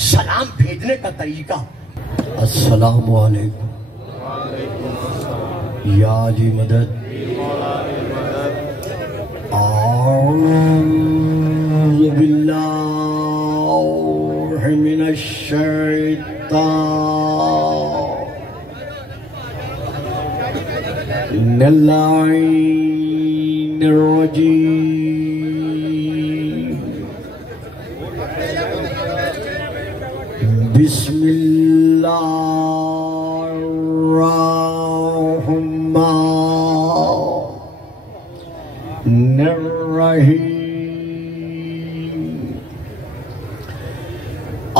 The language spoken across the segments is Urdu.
سلام بھیجنے کا طریقہ. السلام علیکم یا علی مدد. اعوذ باللہ من الشیطان اللعین الرجیم. بسم اللہ الرحمن الرحیم.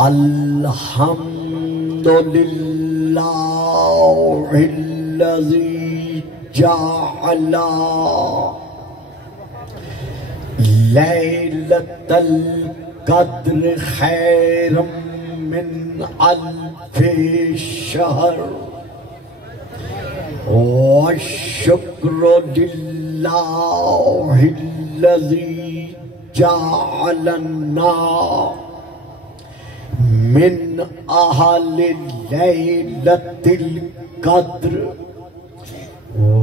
الحمد للہ الذی جعل لیلۃ القدر خیرا من الف شہر. والشکر للہ الذی جعلنا من اہل لیلۃ القدر.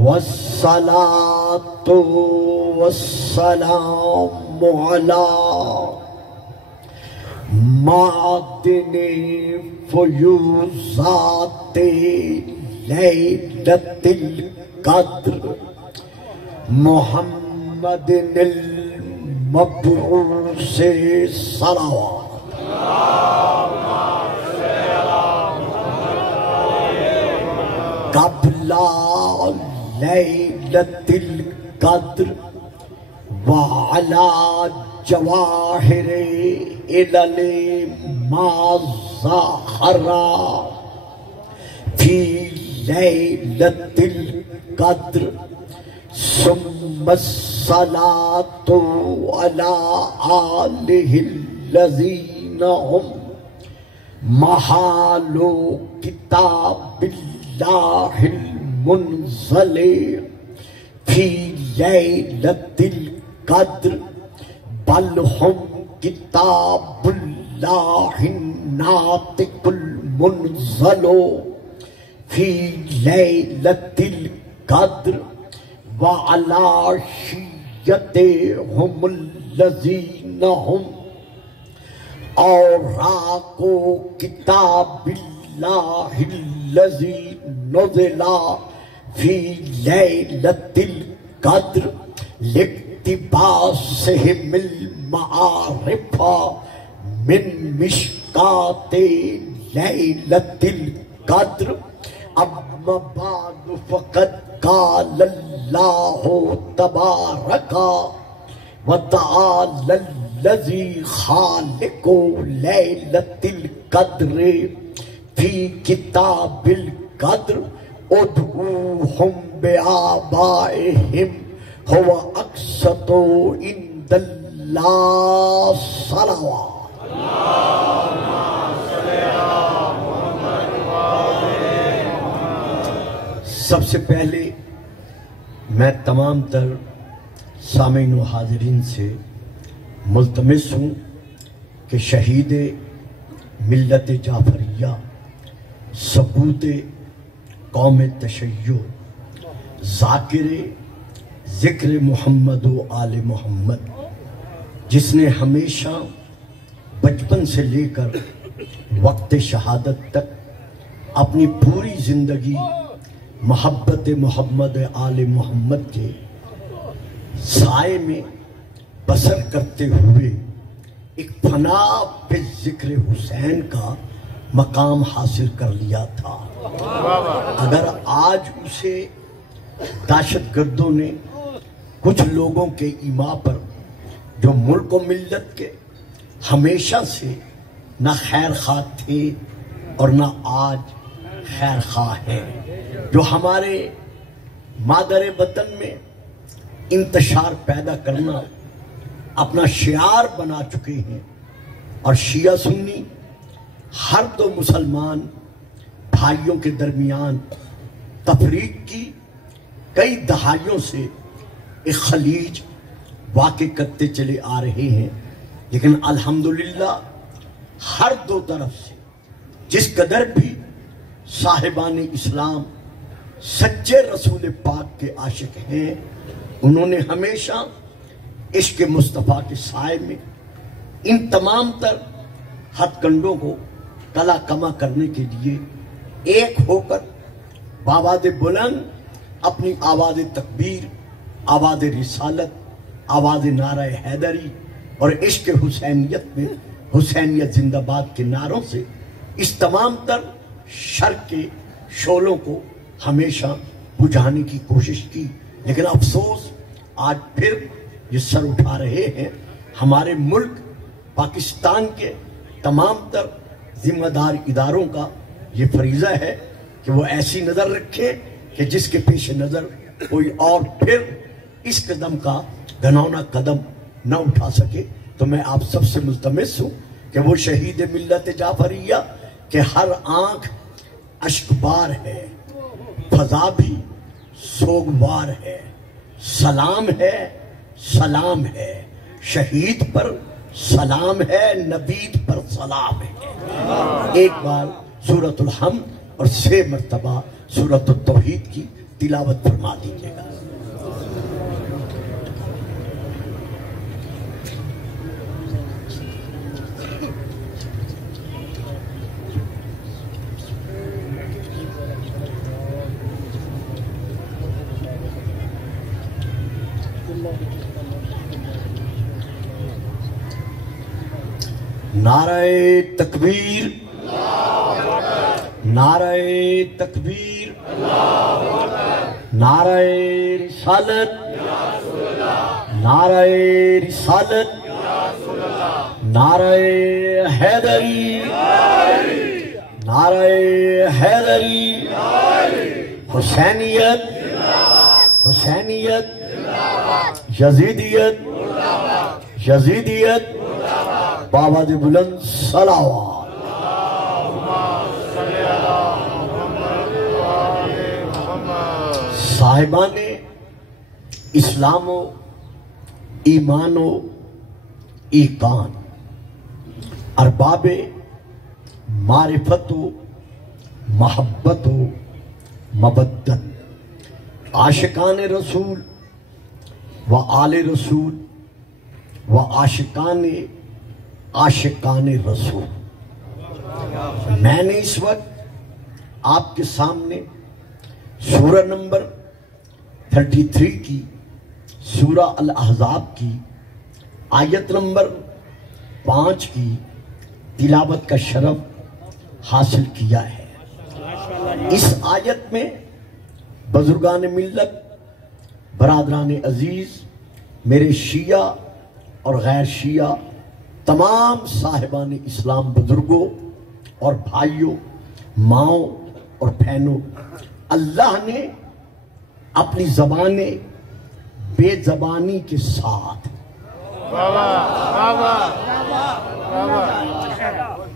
والصلاة والسلام علی معدن فیوزات لیلۃ القدر محمد المبعوث صلوات. قبل لیلۃ القدر وعلی جواہر علل ما ظہر فی لیلۃ القدر. ثم الصلاۃ علی آلہ الذین هم محال کتاب اللہ المنزل فی لیلۃ القدر بل هم کتاب اللہ الناطق المنزل فی لیلۃ القدر وعلی شیعتهم الذین هم اوراق کتاب اللہ الذی نزل فی لیلۃ القدر لاقتباسہم المعارف من مشکات لیلۃ القدر. اما بعد فقد قال اللہ تبارک وتعالی الذی خالق لیلۃ القدر فی کتاب القدر ادعوہم بآبائہم هو اقسط عند اللہ صلوات. سب سے پہلے میں تمام تر سامعین و حاضرین سے ملتمس ہوں کہ شہید ملت جعفریہ ثبوت قوم تشیع ذاکر ذکر محمد و آل محمد، جس نے ہمیشہ بچپن سے لے کر وقت شہادت تک اپنی پوری زندگی محبت محمد آل محمد کے سائے میں بسر کرتے ہوئے ایک فنا پہ ذکر حسین کا مقام حاصل کر لیا تھا. اگر آج اسے دہشت گردوں نے کچھ لوگوں کے ایما پر، جو ملک و ملت کے ہمیشہ سے نہ خیر خواہ تھے اور نہ آج خیر خواہ ہیں، جو ہمارے مادر وطن میں انتشار پیدا کرنا اپنا شعار بنا چکے ہیں، اور شیعہ سنی ہر دو مسلمان بھائیوں کے درمیان تفریق کی کئی دہائیوں سے ایک خلیج واقع کرتے چلے آ رہے ہیں. لیکن الحمدللہ ہر دو طرف سے جس قدر بھی صاحبان اسلام سچے رسول پاک کے عاشق ہیں، انہوں نے ہمیشہ عشق مصطفیٰ کے سائے میں ان تمام تر ہتھ کنڈوں کو کلا کما کرنے کے لیے ایک ہو کر بآواز بلند اپنی آواز تکبیر، آواز رسالت، آواز نعرہ حیدری اور عشق حسینیت میں حسینیت زندہ باد کے نعروں سے اس تمام تر شر کے شعلوں کو ہمیشہ بجھانے کی کوشش کی، لیکن افسوس آج پھر یہ سر اٹھا رہے ہیں۔ ہمارے ملک پاکستان کے تمام تر ذمہ دار اداروں کا یہ فریضہ ہے کہ وہ ایسی نظر رکھیں کہ جس کے پیش نظر کوئی اور پھر اس قدم کا گھناؤنا قدم نہ اٹھا سکے۔ تو میں آپ سب سے ملتمس ہوں کہ وہ شہید ملت جعفریہ کہ ہر آنکھ اشکبار ہے، فضا بھی سوگوار ہے، سلام ہے، سلام ہے، شہید پر سلام ہے، نبید پر سلام ہے۔ ایک بار سورۃ الحمد اور 6 مرتبہ سورۃ التوحید کی تلاوت فرما دیجیے گا۔ نعرہ تکبیر، نعرہ تکبیر، نعرہ رسالت، نعرہ رسالت، نعرہ حیدری، نعرہ حیدری، حسینیت، حسینیت، یزیدیت، یزیدیت، بآواز بلند صلوات۔ صاحبان اسلام و ایمان و ایقان، ارباب معرفت و محبت و مودت، عاشقان رسول و آل رسول و عاشقان رسول، میں نے اس وقت آپ کے سامنے سورہ نمبر 33 کی، سورہ الاحزاب کی آیت نمبر 5 کی تلاوت کا شرف حاصل کیا ہے۔ اس آیت میں بزرگان ملت، برادران عزیز، میرے شیعہ اور غیر شیعہ تمام صاحبان اسلام بزرگوں اور بھائیوں، ماؤں اور بہنوں، اللہ نے اپنی زبان بے زبانی کے ساتھ،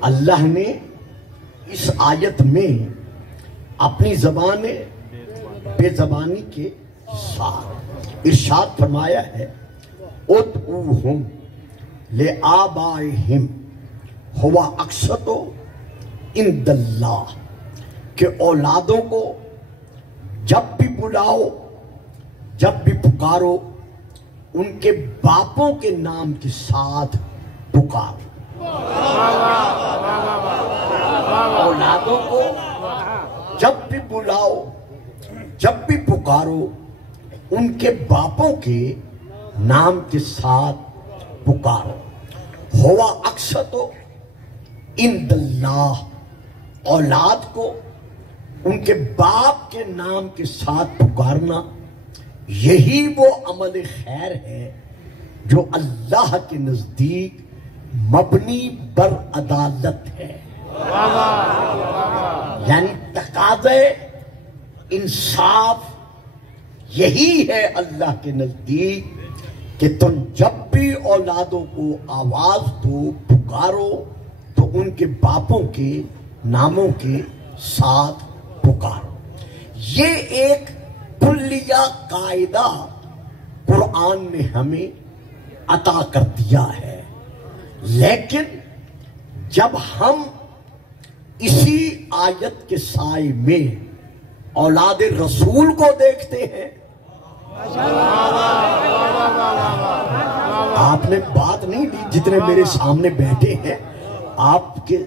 اللہ نے اس آیت میں اپنی زبان بے زبانی کے ساتھ ارشاد فرمایا ہے، ادعوہم لآبائہم ہوا اقسط عند اللہ، کہ اولادوں کو جب بھی بلاؤ، جب بھی پکارو، ان کے باپوں کے نام کے ساتھ پکارو۔ اولادوں کو جب بھی بلاؤ، جب بھی پکارو، ان کے باپوں کے نام کے ساتھ پکارو۔ ہوا اقسط عند اللہ، اولاد کو ان کے باپ کے نام کے ساتھ پکارنا، یہی وہ عمل خیر ہے جو اللہ کے نزدیک مبنی بر عدالت ہے، یعنی تقاضے انصاف یہی ہے اللہ کے نزدیک کہ تم جب بھی اولادوں کو آواز دو، پکارو، تو ان کے باپوں کے ناموں کے ساتھ پکارو۔ یہ ایک کلیہ قاعدہ قرآن نے ہمیں عطا کر دیا ہے، لیکن جب ہم اسی آیت کے سائے میں اولاد رسول کو دیکھتے ہیں، آپ نے بات نہیں لی جتنے میرے سامنے بیٹھے ہیں آپ کے،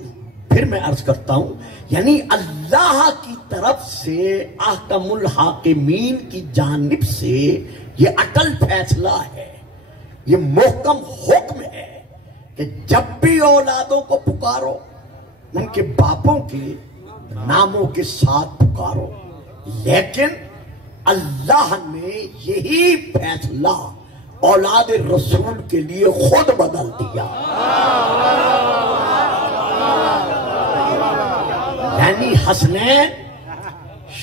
پھر میں عرض کرتا ہوں، یعنی اللہ کی طرف سے احکم الحاکمین کی جانب سے یہ اٹل فیصلہ ہے، یہ محکم حکم ہے کہ جب بھی اولادوں کو پکارو ان کے باپوں کے ناموں کے ساتھ پکارو، لیکن اللہ نے یہی فیصلہ اولاد رسول کے لیے خود بدل دیا، یعنی حسنین،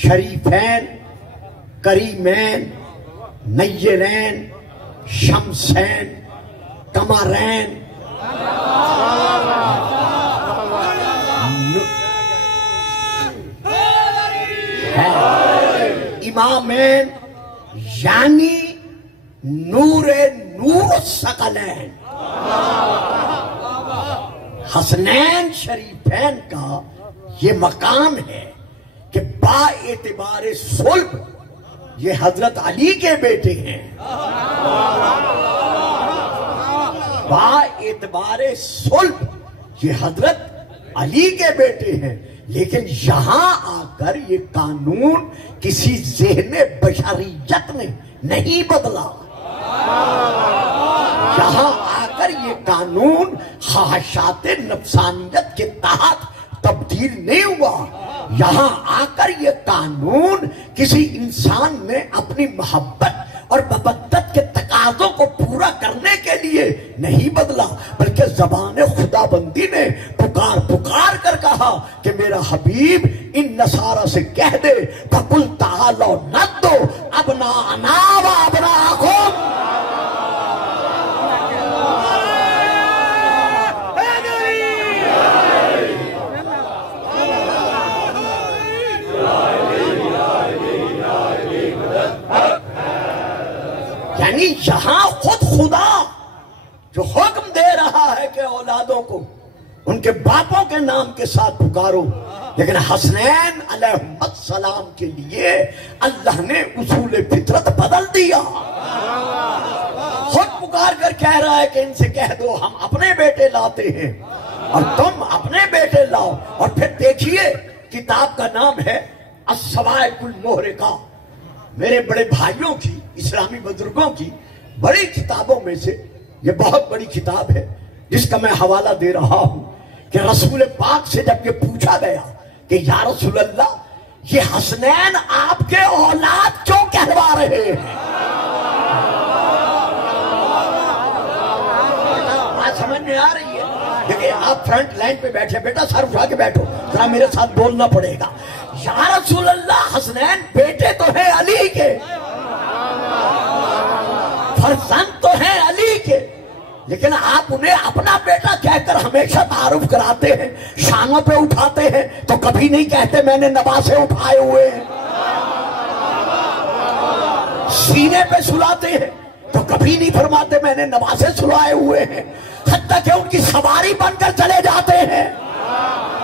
شریفین، کریمین، نیرین، شمسین، قمرین، امامین، یعنی نور الثقلین، حسنین شریفین کا یہ مقام ہے کہ با اعتبار صلب یہ حضرت علی کے بیٹے ہیں، با اعتبار صلب یہ حضرت علی کے بیٹے ہیں، لیکن یہاں آ کر یہ قانون کسی ذہن بشریت نے نہیں بدلا، یہاں آ کر یہ قانون خواہشات نفسانیت کے تحت تبدیل نہیں ہوا، یہاں آ کر یہ قانون کسی انسان نے اپنی محبت اور مودت کے تقاضوں کو پورا کرنے کے لیے نہیں بدلا، بلکہ زبان خدا بندی نے پکار پکار کر کہا کہ میرا حبیب ان نصارہ سے کہہ دے فَقُلْ تَعَالَوْا نَدْعُ أَبْنَاءَنَا وَأَبْنَاءَكُمْ، یعنی یہاں خود خدا جو حکم دے رہا ہے کہ اولادوں کو ان کے باپوں کے نام کے ساتھ پکارو، لیکن حسنین علیہ السلام کے لیے اللہ نے اصول فطرت بدل دیا، خود پکار کر کہہ رہا ہے کہ ان سے کہہ دو ہم اپنے بیٹے لاتے ہیں اور تم اپنے بیٹے لاؤ۔ اور پھر دیکھیے کتاب کا نام ہے الصواعق المحرقہ، میرے بڑے بھائیوں کی، اسلامی بزرگوں کی بڑی کتابوں میں سے یہ بہت بڑی کتاب ہے، جس کا میں حوالہ دے رہا ہوں کہ رسول پاک سے جب یہ پوچھا گیا کہ یا رسول اللہ یہ حسنین آپ کے اولاد کیوں کہلوا رہے ہیں، بات سمجھ میں آ رہی ہے؟ دیکھیں آپ فرنٹ لائن پہ بیٹھے، بیٹا سر اٹھا کے بیٹھو، ذرا میرے ساتھ بولنا پڑے گا۔ یا رسول اللہ حسنین بیٹے تو ہیں علی کے، فرزند تو ہیں علی کے، لیکن آپ انہیں اپنا بیٹا کہہ کر ہمیشہ تعارف کراتے ہیں، شانوں پہ اٹھاتے ہیں، تو کبھی نہیں کہتے میں نے نواسے اٹھائے ہوئے ہیں، سینے پہ سلاتے ہیں تو کبھی نہیں فرماتے میں نے نواسے سلائے ہوئے ہیں، حتیٰ کہ ان کی سواری بن کر چلے جاتے ہیں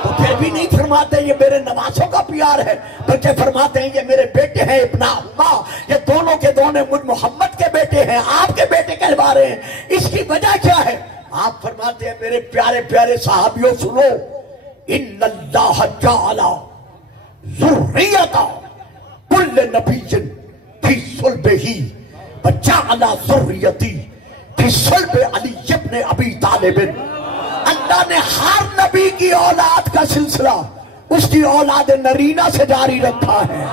تو پھر بھی نہیں فرماتے یہ میرے نواسوں کا پیار ہے، بلکہ فرماتے ہیں یہ میرے بیٹے ہیں ابنا اللہ، یہ دونوں کے دونوں مجھ محمد کے بیٹے ہیں، آپ کے بیٹے کہلوا رہے ہیں۔ اس کی وجہ کیا ہے؟ آپ فرماتے ہیں میرے پیارے پیارے صحابیوں سنو، ان اللہ جعل ذریۃ کل نبی فی صلبہ وجعل ذریتی فی صلب علی ابن ابی طالب، اللہ نے ہر نبی کی اولاد کا سلسلہ اس کی اولاد نرینہ سے جاری رکھا ہے،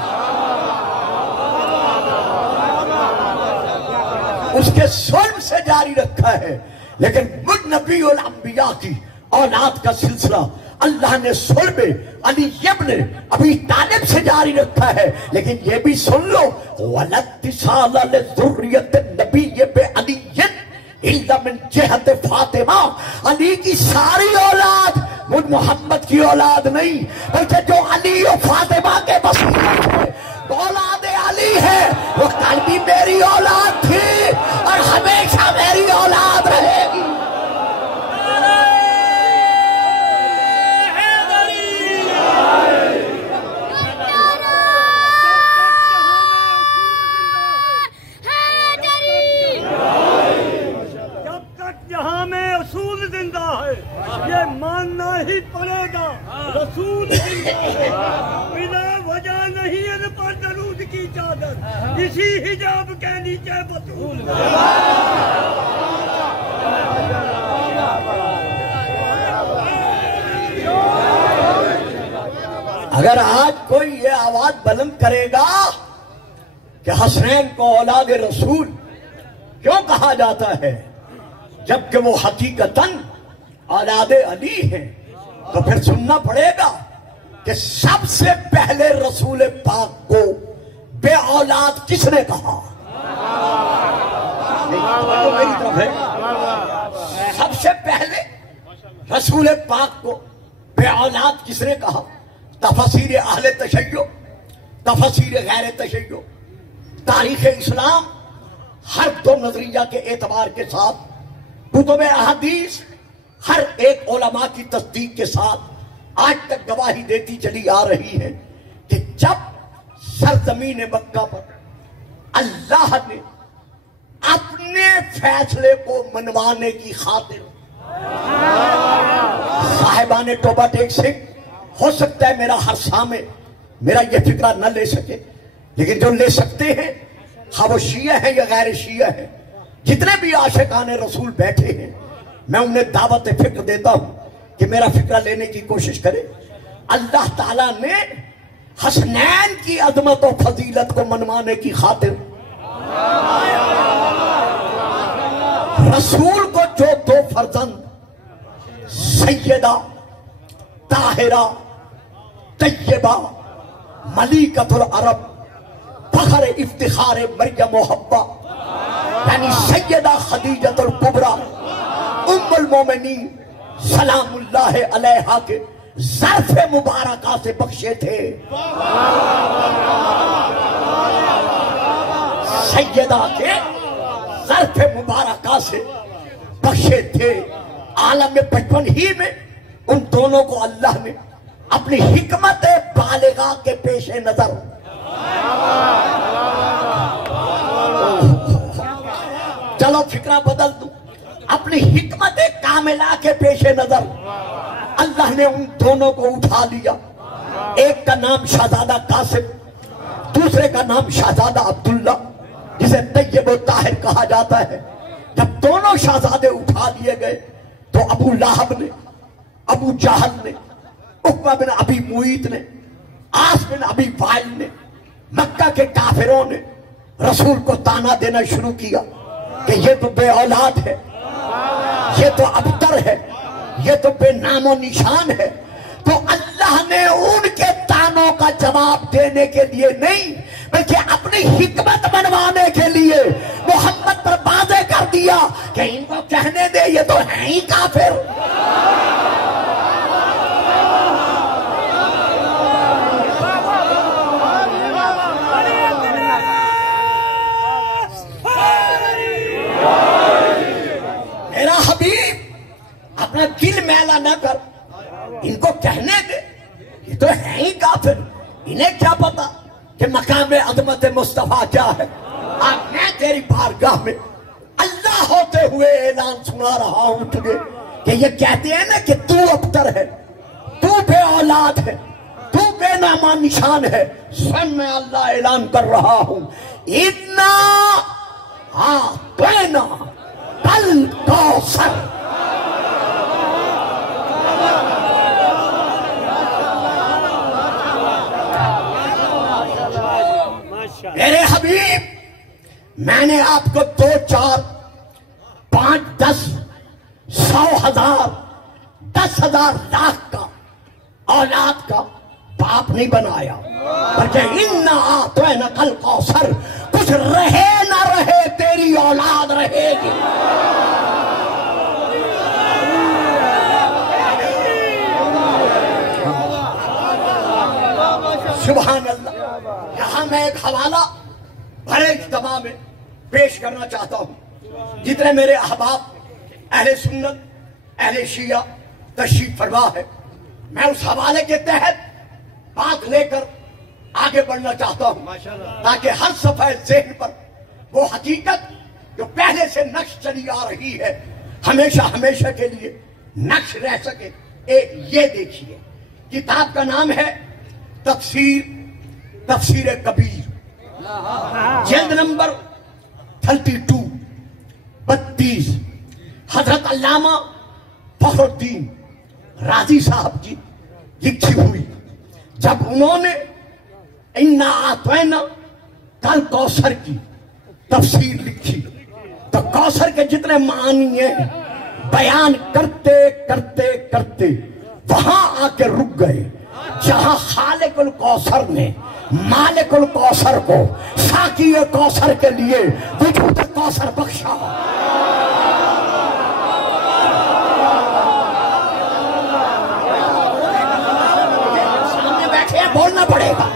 اس کے صلب سے جاری رکھا ہے، لیکن مجھ نبی الانبیاء کی اولاد کا سلسلہ اللہ نے صلب علی ابن ابی طالب سے جاری رکھا ہے۔ لیکن یہ بھی سن لو وَلَاتِّصَالَ لِذُرِّيَّةِ النَّبِيِّ بِعَلِيٍّ اِلَّا مِنْ جِهَةِ فاطمہ، علی کی ساری اولاد مجھ محمد کی اولاد نہیں، بلکہ جو علی و فاطمہ کے وسیلہ ہے اولاد علی ہے، وہ کل بھی میری اولاد تھی اور ہمیشہ میری اولاد رہے گی۔ پڑے گا رسول بنا وجہ نہیں ان پر درود کی چادر اسی حجاب کے نیچے بطول اگر آج کوئی یہ آواز بلند کرے گا کہ حسنین کو اولاد رسول کیوں کہا جاتا ہے جبکہ وہ حقیقتاً اولاد علی ہیں، تو پھر سننا پڑے گا کہ سب سے پہلے رسول پاک کو بے اولاد کس نے کہا؟ سب سے پہلے رسول پاک کو بے اولاد کس نے کہا؟ تفسیر اہل تشیع، تفسیر غیر تشیع، تاریخ اسلام، ہر دو نظریہ کے اعتبار کے ساتھ کتب احادیث ہر ایک علماء کی تصدیق کے ساتھ آج تک گواہی دیتی چلی آ رہی ہے کہ جب سرزمین مکہ پر اللہ نے اپنے فیصلے کو منوانے کی خاطر صاحبان توبہ ٹیک سے ہو سکتا ہے میرا ہر سامع میرا یہ فکرہ نہ لے سکے، لیکن جو لے سکتے ہیں خواہ وہ شیعہ ہیں یا غیر شیعہ ہیں، جتنے بھی عاشقان رسول بیٹھے ہیں میں انہیں دعوت فکر دیتا ہوں کہ میرا فکرہ لینے کی کوشش کرے۔ اللہ تعالیٰ نے حسنین کی عظمت و فضیلت کو منوانے کی خاطر رسول کو جو دو فرزند سیدہ طاہرہ طیبہ ملیکۃ العرب فخر افتخار مریم و حوا یعنی سیدہ خدیجۃ الکبریٰ ام المومنین سلام اللہ علیہا کے ظرف مبارکہ سے بخشے تھے۔ سیدہ کے ظرف مبارکہ سے بخشے تھے۔ عالم بچپن ہی میں ان دونوں کو اللہ نے اپنی حکمت بالغہ کے پیش نظر چلو فکرہ بدل دوں، اپنی حکمت کاملہ کے پیش نظر اللہ نے ان دونوں کو اٹھا لیا۔ ایک کا نام شہزادہ قاسم، دوسرے کا نام شہزادہ عبداللہ جسے طیب و طاہر کہا جاتا ہے۔ جب دونوں شہزادے اٹھا لیے گئے تو ابو لہب نے، ابو جہل نے، عقبہ بن ابی معیط نے، عاص بن ابی وائل نے، مکہ کے کافروں نے رسول کو تانا دینا شروع کیا کہ یہ تو بے اولاد ہے، یہ تو ابتر ہے، یہ تو بے نام و نشان ہے۔ تو اللہ نے ان کے تانوں کا جواب دینے کے لیے نہیں بلکہ اپنی حکمت منوانے کے لیے محمد پر واضح کر دیا کہ ان کو کہنے دے یہ تو ہیں ہی کافر۔ میرا حبیب اپنا دل میلا نہ کر، ان کو کہنے دے یہ تو ہیں ہی کافر، انہیں کیا پتا کہ مقام عظمت مصطفیٰ کیا ہے۔ آج میں تیری بارگاہ میں اللہ ہوتے ہوئے اعلان سنا رہا ہوں تجھے کہ یہ کہتے ہیں نا کہ تو ابتر ہے، تو بے اولاد ہے، تو بے نامہ نشان ہے، سن میں اللہ اعلان کر رہا ہوں اِنَّا أَعْطَيْنَا الْكَوْثَرَ۔ میرے حبیب میں نے آپ کو 2 4 5 10 100 1000 10,000 لاکھ کا اولاد کا باپ نہیں بنایا، بلکہ اِنَّا أَعْطَيْنَاكَ الْكَوْثَرَ، کچھ رہے نہ رہے تیری اولاد رہے گی۔ سبحان اللہ۔ یہاں میں ایک حوالہ بڑے اجتماع میں پیش کرنا چاہتا ہوں۔ جتنے میرے احباب اہل سنت اہل شیعہ تشریف فرما ہے، میں اس حوالے کے تحت بات لے کر آگے بڑھنا چاہتا ہوں تاکہ ہر صفحہ ذہن پر وہ حقیقت جو پہلے سے نقش چلی آ رہی ہے ہمیشہ ہمیشہ کے لیے نقش رہ سکے۔ یہ دیکھیے کتاب کا نام ہے تفسیر کبیر، جلد نمبر 32 حضرت علامہ فخر الدین رازی صاحب کی لکھی ہوئی. جب انہوں نے اِنَّا أَعْطَيْنَا کل کوثر کی تفسیر لکھی تو کوثر کے جتنے معنی ہیں بیان کرتے کرتے کرتے وہاں آ کے رک گئے جہاں خالق الکوثر نے مالک الکوثر کو ساقی کوثر کے لیے وجود کوثر بخشا. سامنے بیٹھے ہیں بولنا پڑے گا.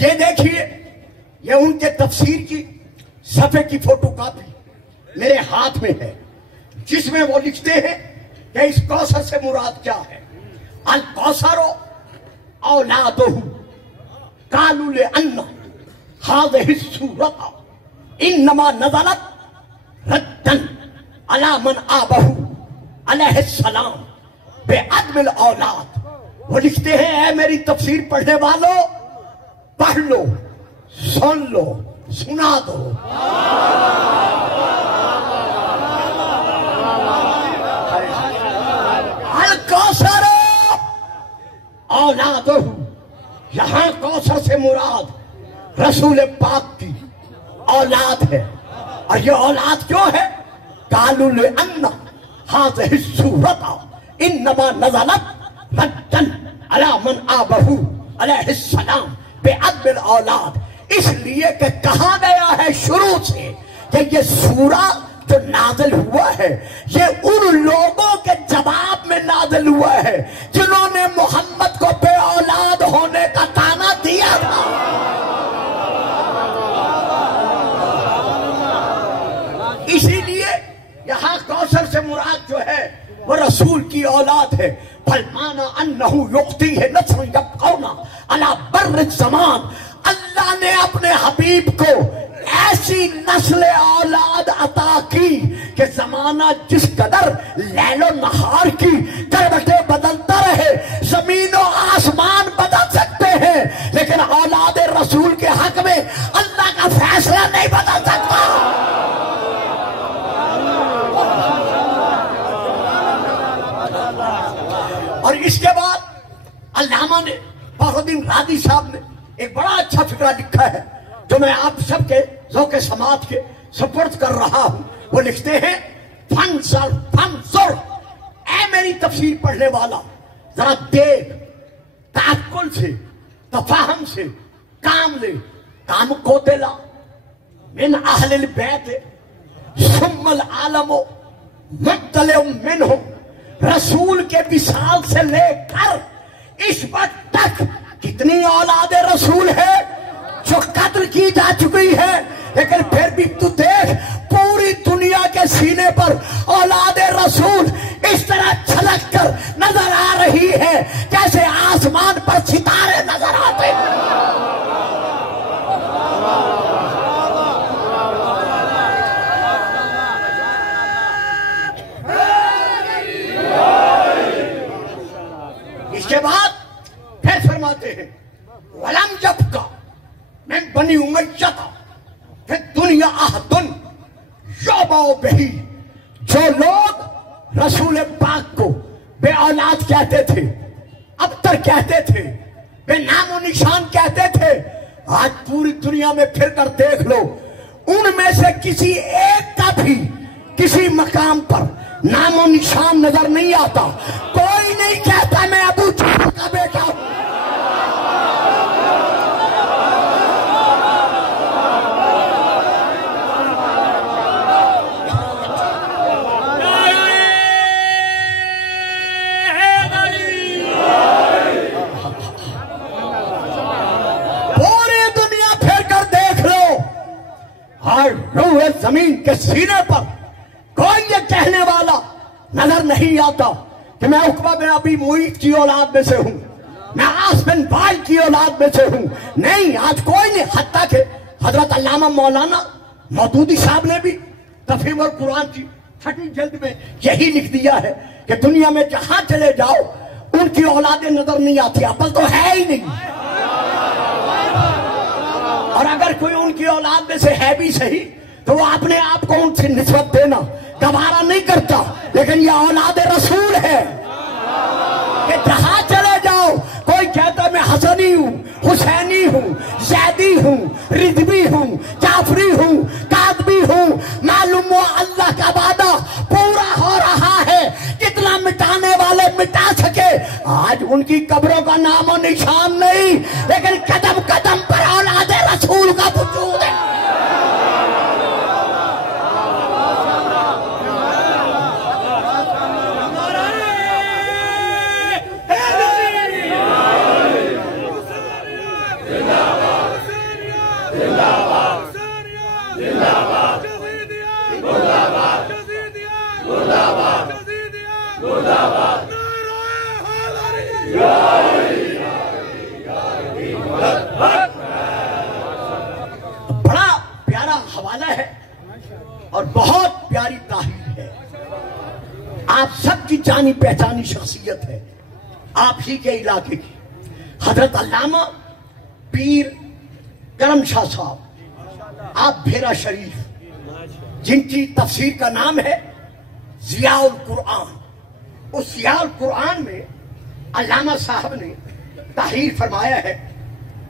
یہ دیکھیے یہ ان کے تفسیر کی صفحے کی فوٹو کاپی میرے ہاتھ میں ہے جس میں وہ لکھتے ہیں کہ اس کوثر سے مراد کیا ہے. الکوثر اولادہ قالوا لأن هذه السورة انما نزلت ردا على من آبه علیہ السلام بعدم الاولاد. وہ لکھتے ہیں اے میری تفسیر پڑھنے والوں پڑھ لو سن لو سنا دو. الکوثر اولادہ، یہاں کوثر سے مراد رسول پاک کی اولاد ہے. اور یہ اولاد کیوں ہے؟ قالوا لأن هذه السورة انما نزلت ردا على من آبه علیہ السلام بعدم الاولاد. اس لیے کہ کہا گیا ہے شروع سے کہ یہ سورہ جو نازل ہوا ہے یہ ان لوگوں کے جواب میں نازل ہوا ہے جنہوں نے محمد کو بے اولاد ہونے کا طعنہ دیا تھا. اسی لیے یہاں کوثر سے مراد جو ہے وہ رسول کی اولاد ہے. فَالْمَانَا أَنَّهُ يُعْطِيهِ نَسْلًا يَبْقَوْنَ عَلَى بَرِّ الزَّمَانِ. اللہ نے اپنے حبیب کو ایسی نسل اولاد عطا کی کہ زمانہ جس قدر لیل و نہار کی کروٹیں بدلتا رہے، زمین و آسمان بدل سکتے ہیں لیکن اولاد رسول کے حق میں اللہ کا فیصلہ نہیں بدل سکتا. اور اس کے بعد علامہ نے فخر الدین رازی صاحب نے ایک بڑا اچھا فکرہ لکھا ہے جو میں آپ سب کے ذوق سماعت کے سپرد کر رہا ہوں. وہ لکھتے ہیں فنظر اے میری تفسیر پڑھنے والا ذرا دیکھ، تعقل سے تفاہم سے کام لے. کام کو دلا من اہل البیت ثم العالم مطلع منہم. رسول کے وصال سے لے کر اس وقت تک کتنی اولاد رسول ہے جو قتل کی جا چکی ہے، لیکن پھر بھی تو دیکھ پوری دنیا کے سینے پر اولاد رسول اس طرح چھلک کر نظر آ رہی ہے جیسے آسمان پر ستارے نظر آتے ہیں. اس کے بعد پھر فرماتے ہیں وَلَمْ يَبْقَ مِنْ بَنِي أُمَيَّةَ فِي الدُّنْيَا أَحَدٌ يُعْبَأُ بِهِ. جو لوگ رسول پاک کو بے اولاد کہتے تھے، ابتر کہتے تھے، بے نام و نشان کہتے تھے، آج پوری دنیا میں پھر کر دیکھ لو ان میں سے کسی ایک کا بھی کسی مقام پر نام و نشان نظر نہیں آتا. کوئی نہیں کہتا میں ابو جہل کا بیٹا ہوں. پوری دنیا پھر کر دیکھ لو اور روح زمین کے سینے پر کوئی یہ کہنے والا نظر نہیں آتا کہ میں عقبہ بن ابی معیط کی اولاد میں سے ہوں، میں عاص بن وائل کی اولاد میں سے ہوں. نہیں، آج کوئی نہیں. حتیٰ کہ حضرت علامہ مولانا مودودی صاحب نے بھی تفہیم القرآن کی 6 جلد میں یہی لکھ دیا ہے کہ دنیا میں جہاں چلے جاؤ ان کی اولادیں نظر نہیں آتی، عقل تو ہے ہی نہیں. اور اگر کوئی ان کی اولاد میں سے ہے بھی صحیح تو وہ اپنے آپ کو ان سے نسبت دینا گوارا نہیں کرتا. لیکن یہ اولاد رسول ہے کہ جہاں چلے جاؤ کوئی کہتا میں حسنی ہوں، حسینی ہوں، زیدی ہوں، رضوی ہوں، جعفری ہوں، کاظمی ہوں. معلوم ہوا اللہ کا وعدہ پورا ہو رہا ہے. کتنا مٹانے والے مٹا سکے، آج ان کی قبروں کا نام و نشان نہیں، لیکن قدم قدم پر اولاد رسول کا وجود ہے. بڑا پیارا حوالہ ہے اور بہت پیاری تحریر ہے. آپ سب کی جانی پہچانی شخصیت ہے آپ ہی کے علاقے کی. حضرت علامہ پیر کرم شاہ صاحب آپ بھیرا شریف، جن کی تفسیر کا نام ہے ضیاء القرآن. اس ضیاء القرآن میں علامہ صاحب نے تحریر فرمایا ہے،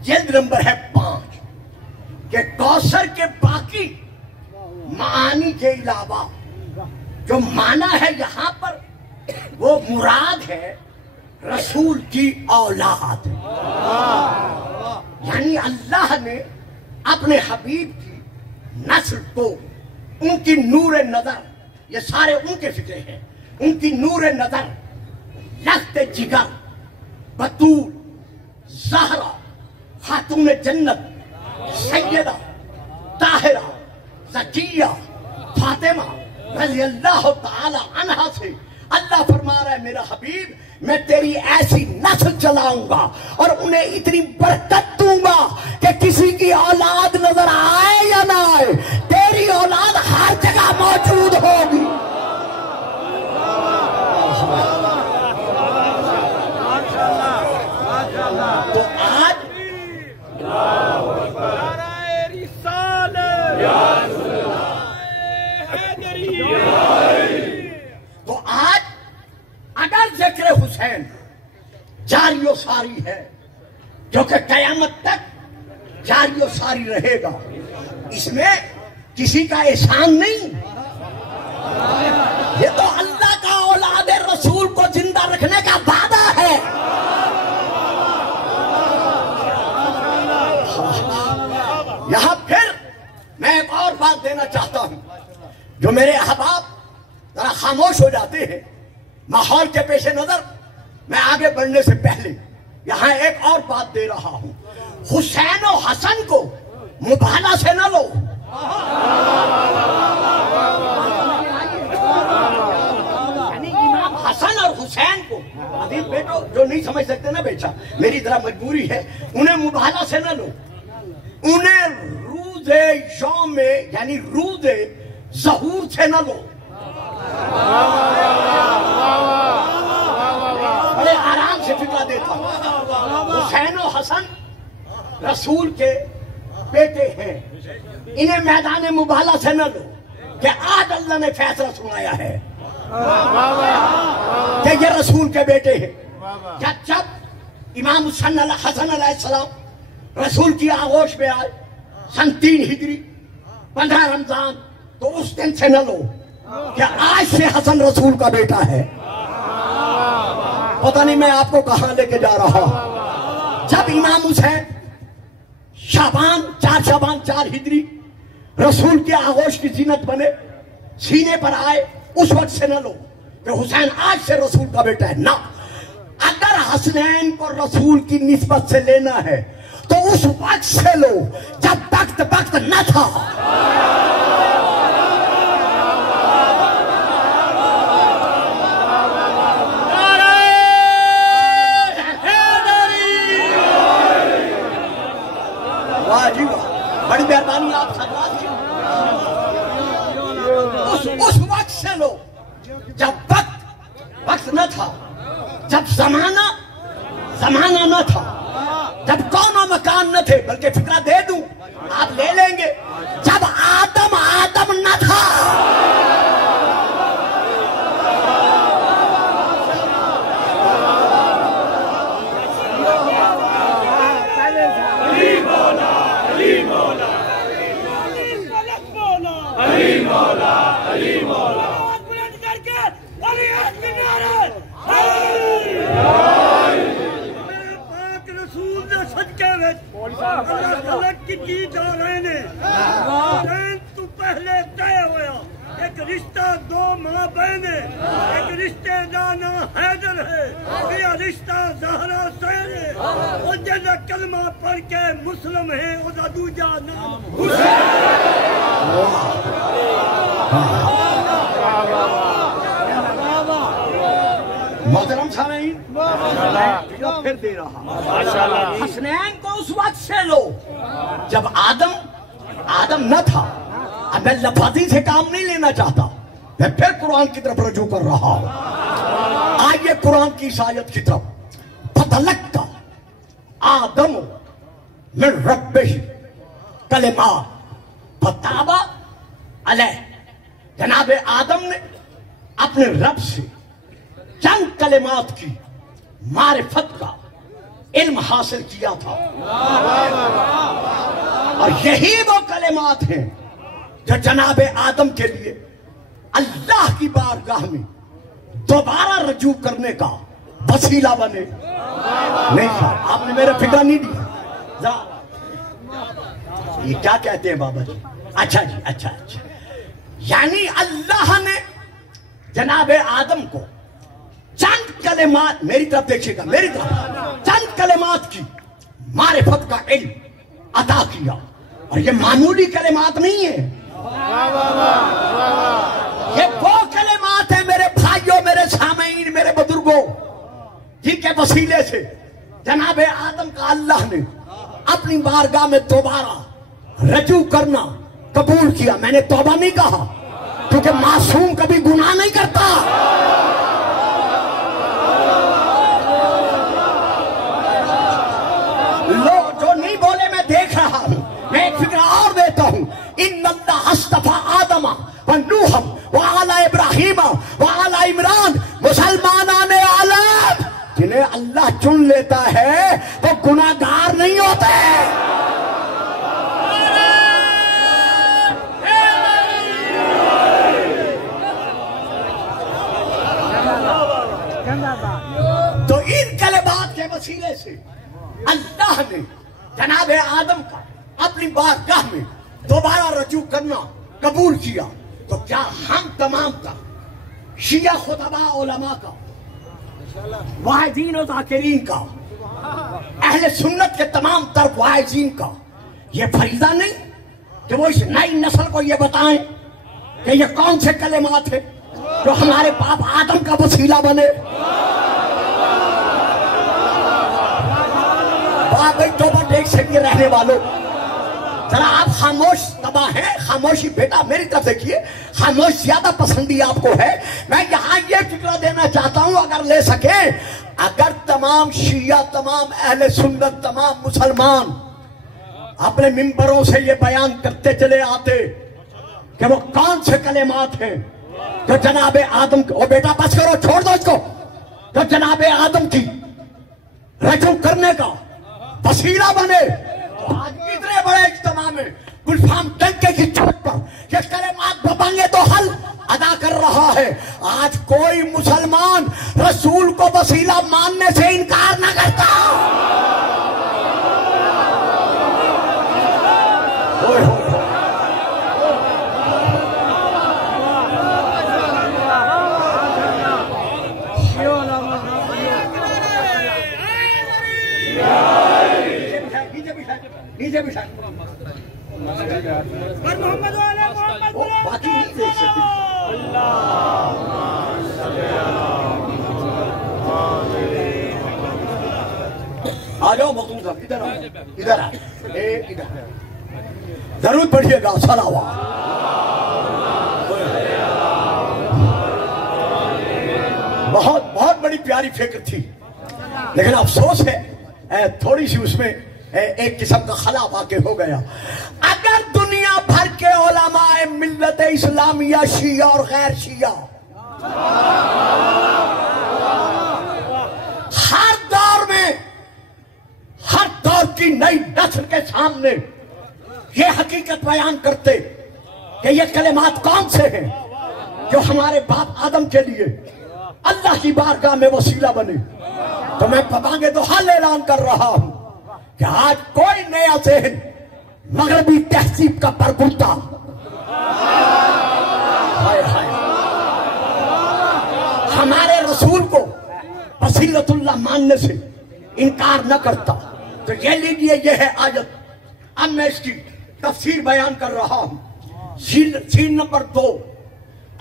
جلد نمبر ہے 5، کہ کوثر کے باقی معانی کے علاوہ جو معنی ہے یہاں پر وہ مراد ہے رسول کی اولاد. یعنی اللہ نے اپنے حبیب کی نسل کو، ان کی نور نظر، یہ سارے ان کے فکرے ہیں، ان کی نور نظر، لخت جگر، بطول، زہرا، خاتون جنت، سیدہ، طاہرہ، زکیہ، فاطمہ رضی اللہ تعالی عنہا سے اللہ فرما رہا ہے میرا حبیب میں تیری ایسی نسل چلاؤں گا اور انہیں اتنی برکت دوں گا کہ کسی کی اولاد نظر آئے یا نہ آئے، تیری اولاد ہر جگہ موجود ہوگی. تو آج اگر ذکر حسین جاری و ساری ہے جو کہ قیامت تک جاری و ساری رہے گا، اس میں کسی کا احسان نہیں. یہ تو اللہ کا اولاد رسول کو زندہ رکھنے کا وعدہ ہے. یہاں پھر میں ایک اور بات دینا چاہتا ہوں. جو میرے احباب ذرا خاموش ہو جاتے ہیں ماحول کے پیش نظر، میں آگے بڑھنے سے پہلے یہاں ایک اور بات دے رہا ہوں. حسین و حسن کو مبالغہ سے نہ لو. یعنی امام حسن اور حسین کو، عزیز بیٹو جو نہیں سمجھ سکتے نا بیچا، میری ذرا مجبوری ہے، انہیں مبالغہ سے نہ لو. انہیں روز یوم یعنی روز ظہور سے نہ لو. بڑے آرام سے فکر دیتا ہوں. حسین و حسن رسول کے بیٹے ہیں، انہیں میدان مبالغہ سے نہ لو کہ آج اللہ نے فیصلہ سنایا ہے کہ یہ رسول کے بیٹے ہیں. جب امام حسن علیہ السلام رسول کی آغوش میں آئے سن 3 ہجری 15 رمضان، تو اس دن سے نہ لو کہ آج سے حسن رسول کا بیٹا ہے. پتہ نہیں میں آپ کو کہاں لے کے جا رہا. جب امام حسین شعبان 4 ہجری رسول کے آغوش کی زینت بنے، سینے پر آئے، اس وقت سے نہ لو کہ حسین آج سے رسول کا بیٹا ہے. نہ، اگر حسنین کو رسول کی نسبت سے لینا ہے تو اس وقت سے لو جب وقت نہ تھا. وقت نہ تھا، جب زمانہ نہ تھا، جب کون و مکان نہ تھے، بلکہ فکرہ دے دوں آپ لے لیں گے، جب آدم نہ تھا، تو پہلے طے ہوا ایک رشتہ دو ماں بہنے، ایک رشتے دانا حیدر ہے، یہ رشتہ زہرا سین ہے، اور جیسا کلمہ پڑھ کے مسلم ہے وہ دوجا نام محترم سامعین پھر دے رہا، حسنین کو اس وقت سے لو جب آدم نہ تھا۔ اب میں لفظی سے کام نہیں لینا چاہتا، میں پھر قرآن کی طرف رجوع کر رہا ہوں۔ آئیے قرآن کی اس آیت کی طرف، فَتَلَقَّى آدَمُ مِن رَبِّهِ کلمات فَتَابَ عَلَيْهِ، جناب آدم نے اپنے رب سے چند کلمات کی معرفت کا علم حاصل کیا تھا، اور یہی وہ کلمات ہیں جو جناب آدم کے لیے اللہ کی بارگاہ میں دوبارہ رجوع کرنے کا وسیلہ بنے۔ نہیں صاحب، آپ نے میرے فکر نہیں دیا، یہ کیا کہتے ہیں بابا جی؟ اچھا جی، اچھا، یعنی اللہ نے جناب آدم کو چند کلمات، میری طرف دیکھیے گا، میری طرف چند کلمات کی معرفت کا علم عطا کیا، اور یہ معمولی کلمات نہیں ہیں، یہ وہ کلمات ہیں میرے بھائیوں، میرے سامعین، میرے بزرگوں، جن کے وسیلے سے جناب آدم کا اللہ نے اپنی بارگاہ میں دوبارہ رجوع کرنا قبول کیا۔ میں نے توبہ نہیں کہا، کیونکہ معصوم کبھی گناہ نہیں کرتا۔ لوگ جو نہیں بولے میں دیکھ رہا ہوں، میں ایک فکرہ اور دیتا ہوں، ان اللہ اصطفیٰ آدم و نوح و آل ابراہیم و آل عمران مسلمانان عالم، جنہیں اللہ چن لیتا ہے وہ گناہگار نہیں ہوتے۔ تو ان کلمات کے وسیلے سے اللہ نے جناب آدم کا اپنی بارگاہ میں دوبارہ رجوع کرنا قبول کیا، تو کیا ہم تمام کا، شیعہ خطباء علماء کا، واعظین و ذاکرین کا، اہل سنت کے تمام تر واعظین کا یہ فریضہ نہیں کہ وہ اس نئی نسل کو یہ بتائیں کہ یہ کون سے کلمات ہیں جو ہمارے باپ آدم کا وسیلہ بنے؟ بھائی توبہ دیکھ سکے رہنے والوں، ذرا آپ خاموش تباہ ہیں، خاموشی بیٹا میری طرف دیکھیے، خاموش زیادہ پسندی آپ کو ہے۔ میں یہاں یہ فکرہ دینا چاہتا ہوں، اگر لے سکیں، اگر تمام شیعہ، تمام اہل سنت، تمام مسلمان اپنے منبروں سے یہ بیان کرتے چلے آتے کہ وہ کون سے کلمات ہیں جو جناب آدم کو، او بیٹا بس کرو، چھوڑ دو اس کو، جو جناب آدم کی رجوع کرنے کا وسیلہ بنے۔ آج اتنے بڑے اجتماع میں گلفام ڈنکے کی چوٹ پر یہ کلمات ببنگے تو حل ادا کر رہا ہے۔ آج کوئی مسلمان رسول کو وسیلہ ماننے سے انکار نہ کرتا۔ نیچے بٹھا محمد والا محمد باقی نہیں دیکھ سکتے۔ آ جاؤ مخدوم صاحب، ادھر آ، ادھر آ، ادھر ضرور پڑھیے گا صلوات۔ بہت بہت بڑی پیاری فکر تھی، لیکن افسوس ہے تھوڑی سی اس میں ایک قسم کا خلا واقع ہو گیا۔ اگر دنیا بھر کے علماء ملت اسلامیہ شیعہ اور غیر شیعہ ہر دور میں ہر دور کی نئی نسل کے سامنے یہ حقیقت بیان کرتے کہ یہ کلمات کون سے ہیں جو ہمارے باپ آدم کے لیے اللہ کی بارگاہ میں وسیلہ بنے، تو میں بانگ دہل اعلان کر رہا ہوں کہ آج کوئی نیا ذہن مغربی تہذیب کا پرگھتا ہمارے رسول کو بصیرت اللہ ماننے سے انکار نہ کرتا، تو یہ لیجئے یہ ہے آیت۔ اب میں اس کی تفسیر بیان کر رہا ہوں۔ سین نمبر 2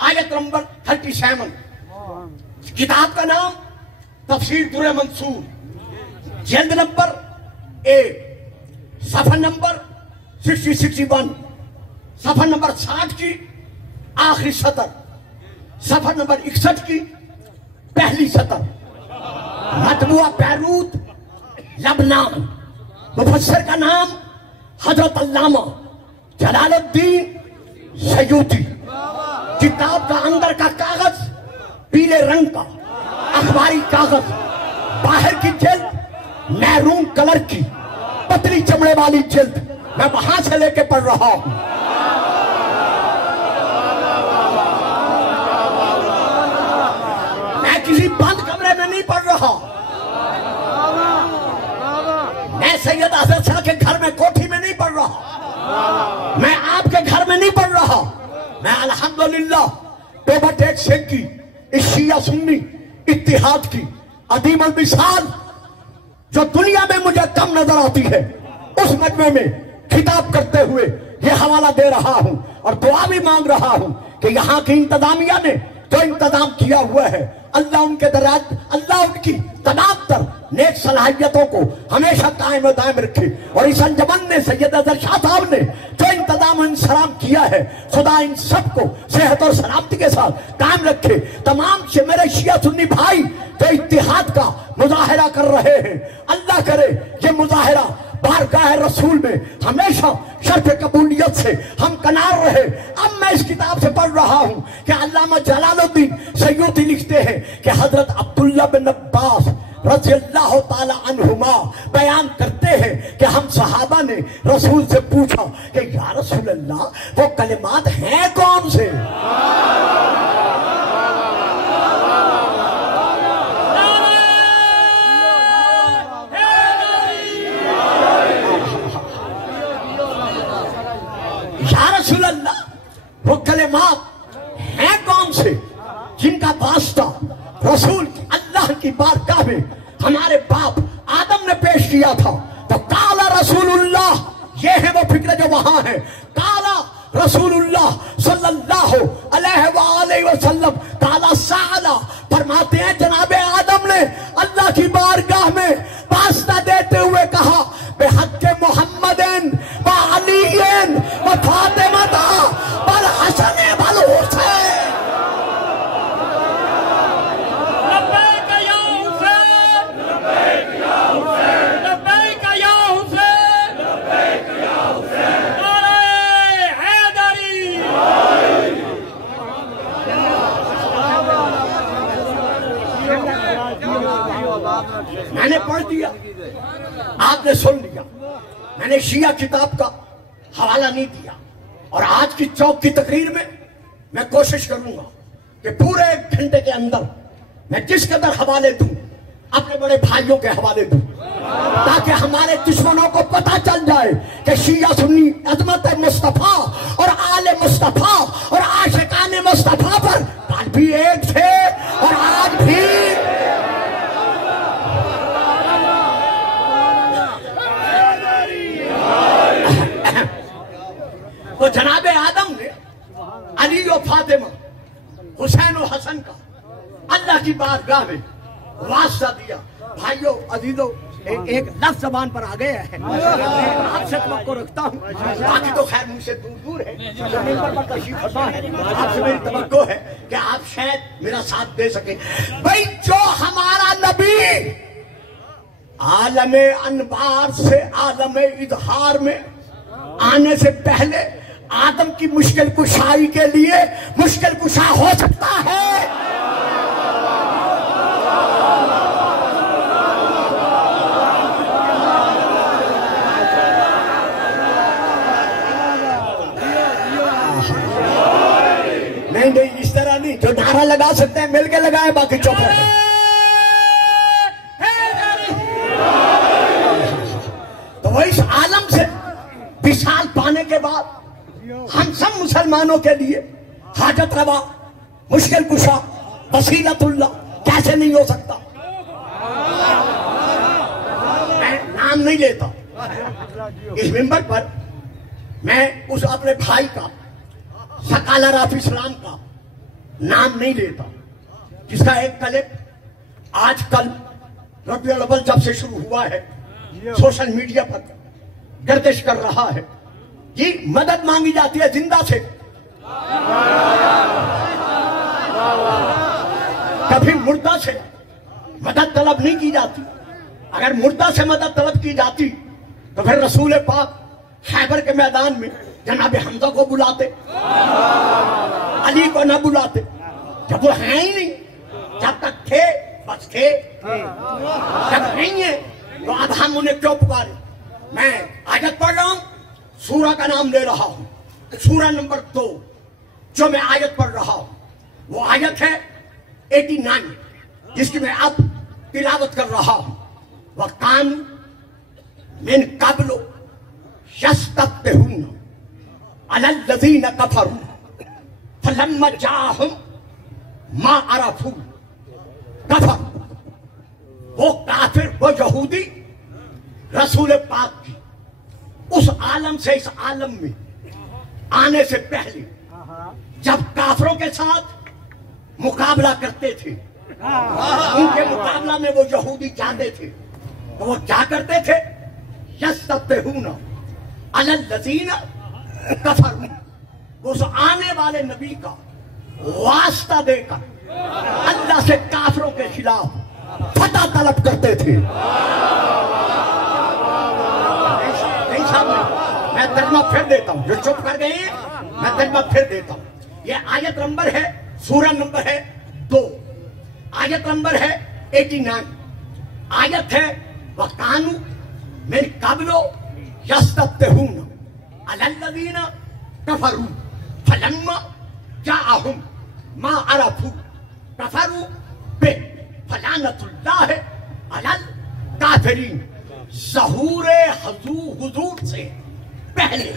آیت نمبر 37، کتاب کا نام تفسیر در منصور، جلد نمبر 1، صفحہ نمبر 61، صفحہ نمبر 60 کی آخری سطر، صفحہ نمبر 61 کی پہلی سطر، مطبوعہ بیروت لبنان، مفسر کا نام حضرت علامہ جلال الدین سیوطی۔ کتاب کا اندر کا کاغذ پیلے رنگ کا اخباری کاغذ، باہر کی جلد میرون کلر کی پتلی چمڑے والی جلد، میں وہاں سے لے کے پڑھ رہا ہوں۔ میں کسی بند کمرے میں نہیں پڑھ رہا، میں سید حضرت شاہ کے گھر میں کوٹھی میں نہیں پڑھ رہا، میں آپ کے گھر میں نہیں پڑھ رہا، میں الحمدللہ توبہ ٹیک سنگھ کی اس شیعہ سنی اتحاد کی عظیم المثال جو دنیا میں مجھے کم نظر آتی ہے، اس مجمع میں خطاب کرتے ہوئے یہ حوالہ دے رہا ہوں اور دعا بھی مانگ رہا ہوں کہ یہاں کی انتظامیہ نے جو انتظام کیا ہوا ہے، اللہ ان کے درجات، اللہ ان کی تمام تر نیک صلاحیتوں کو ہمیشہ قائم و دائم رکھے، اور اس انجمن نے سید اظہر شاہ صاحب نے جو انتظام و انصرام کیا ہے، خدا ان سب کو صحت اور سلامتی کے ساتھ قائم رکھے۔ تمام میرے شیعہ سنی بھائی جو اتحاد کا مظاہرہ کر رہے ہیں، اللہ کرے یہ مظاہرہ بارگاہ رسول میں ہمیشہ شرف قبولیت سے ہم کنار رہے۔ اب میں اس کتاب سے پڑھ رہا ہوں کہ علامہ جلال الدین سیوطی لکھتے ہیں کہ حضرت عبداللہ بن عباس رضی اللہ تعالی عنہما بیان کرتے ہیں کہ ہم صحابہ نے رسول سے پوچھا کہ یا رسول اللہ وہ کلمات ہیں کون سے؟ یا رسول اللہ وہ کلمات ہیں کون سے جن کا واسطہ رسول اللہ کی بارگاہ میں ہمارے باپ آدم نے پیش کیا تھا؟ تو قال رسول اللہ، یہ ہے وہ فکر جو وہاں ہے، قال رسول اللہ صلی اللہ علیہ وآلہ وسلم، قال سعلا، فرماتے ہیں جناب آدم نے اللہ کی بارگاہ میں واسطہ دیتے ہوئے کہا بحق محمدین و علیین و فاطمہ والحسن والحسین۔ لبیک یا حسین، لبیک یا حسین، لبیک یا حسین، لبیک یا حسین، نعرہ حیدری۔ میں نے پڑھ دیا، آپ نے سن لیا، میں نے شیعہ کتاب کا حوالہ نہیں دیا، اور آج کی چوک کی تقریر میں میں کوشش کروں گا کہ پورے 1 گھنٹے کے اندر میں جس قدر حوالے دوں اپنے بڑے بھائیوں کے حوالے دوں، تاکہ ہمارے دشمنوں کو پتہ چل جائے کہ شیعہ سنی عظمت مصطفیٰ اور آل مصطفیٰ اور عاشقان مصطفیٰ پر کل بھی ایک تھے اور آج بھی۔ تو جناب آدم نے علی و فاطمہ، حسین و حسن کا اللہ کی بارگاہ میں واسطہ دیا۔ بھائیو عزیزو، ایک لفظ زبان پر آ گیا ہے، آپ سے توقع رکھتا ہوں، باقی تو خیر مجھ سے دور دور ہے، ممبر پر تشریف فرما ہے، آپ سے میری توقع ہے کہ آپ شاید میرا ساتھ دے سکیں۔ بھائی جو ہمارا نبی عالم انوار سے عالم اظہار میں آنے سے پہلے آدم کی مشکل کشائی کے لیے مشکل کشا ہو سکتا ہے، نہیں اس طرح نہیں، جو نعرہ لگا سکتے ہیں مل کے لگائے، باقی چپ رہے۔ تو وہ اس عالم سے وصال پانے کے بعد ہم سب مسلمانوں کے لیے حاجت روا، مشکل کشا، وسیلۃ اللہ کیسے نہیں ہو سکتا؟ میں نام نہیں لیتا اس ممبر پر، میں اس اپنے بھائی کا سکالر آف اسلام کا نام نہیں لیتا، جس کا ایک کلپ آج کل ربیع الاول جب سے شروع ہوا ہے سوشل میڈیا پر گردش کر رہا ہے، جی مدد مانگی جاتی ہے زندہ سے، کبھی مردہ سے مدد طلب نہیں کی جاتی۔ اگر مردہ سے مدد طلب کی جاتی تو پھر رسول پاک خیبر کے میدان میں جناب حمزہ کو بلاتے، علی کو نہ بلاتے، جب وہ ہیں ہی نہیں، جب تک تھے بس تھے، جب نہیں ہے تو اب ہم انہیں کیوں پکارے؟ میں آیت پڑھ رہا ہوں، سورہ کا نام لے رہا ہوں، سورہ نمبر 2 جو میں آیت پڑھ رہا ہوں وہ آیت ہے 89 جس کی میں اب تلاوت کر رہا ہوں۔ وَقَانُوا مِن قَبْلُ يَسْتَفْتِحُونَ عَلَى الَّذِينَ كَفَرُوا فَلَمَّا جَاءَهُم مَا عَرَفُوا كَفَرُوا۔ وہ کافر، وہ یہودی رسول پاک کی اس عالم سے اس عالم میں آنے سے پہلے جب کافروں کے ساتھ مقابلہ کرتے تھے، ان کے مقابلہ میں وہ یہودی جاتے تھے، تو وہ کیا کرتے تھے؟ یستفتحون علی الذین کفروا، اس آنے والے نبی کا واسطہ دے کر اللہ سے کافروں کے خلاف فتح طلب کرتے تھے۔ میں ترجمہ پھر دیتا ہوں، جو چپ کر گئے ہیں میں ترجمہ پھر دیتا ہوں۔ یہ آیت نمبر ہے، سورہ نمبر ہے 2، آیت نمبر ہے 89، آیت ہے وَقَانُوا مِن قَبْلُ يَسْتَفْتِحُونَ عَلَى الَّذِينَ كَفَرُوا فَلَمَّا جَاءَهُم مَا عَرَفُوا كَفَرُوا بِهِ فَلَعْنَةُ اللَّهِ عَلَى الْكَافِرِينَ۔ ظہور حضور سے پہلے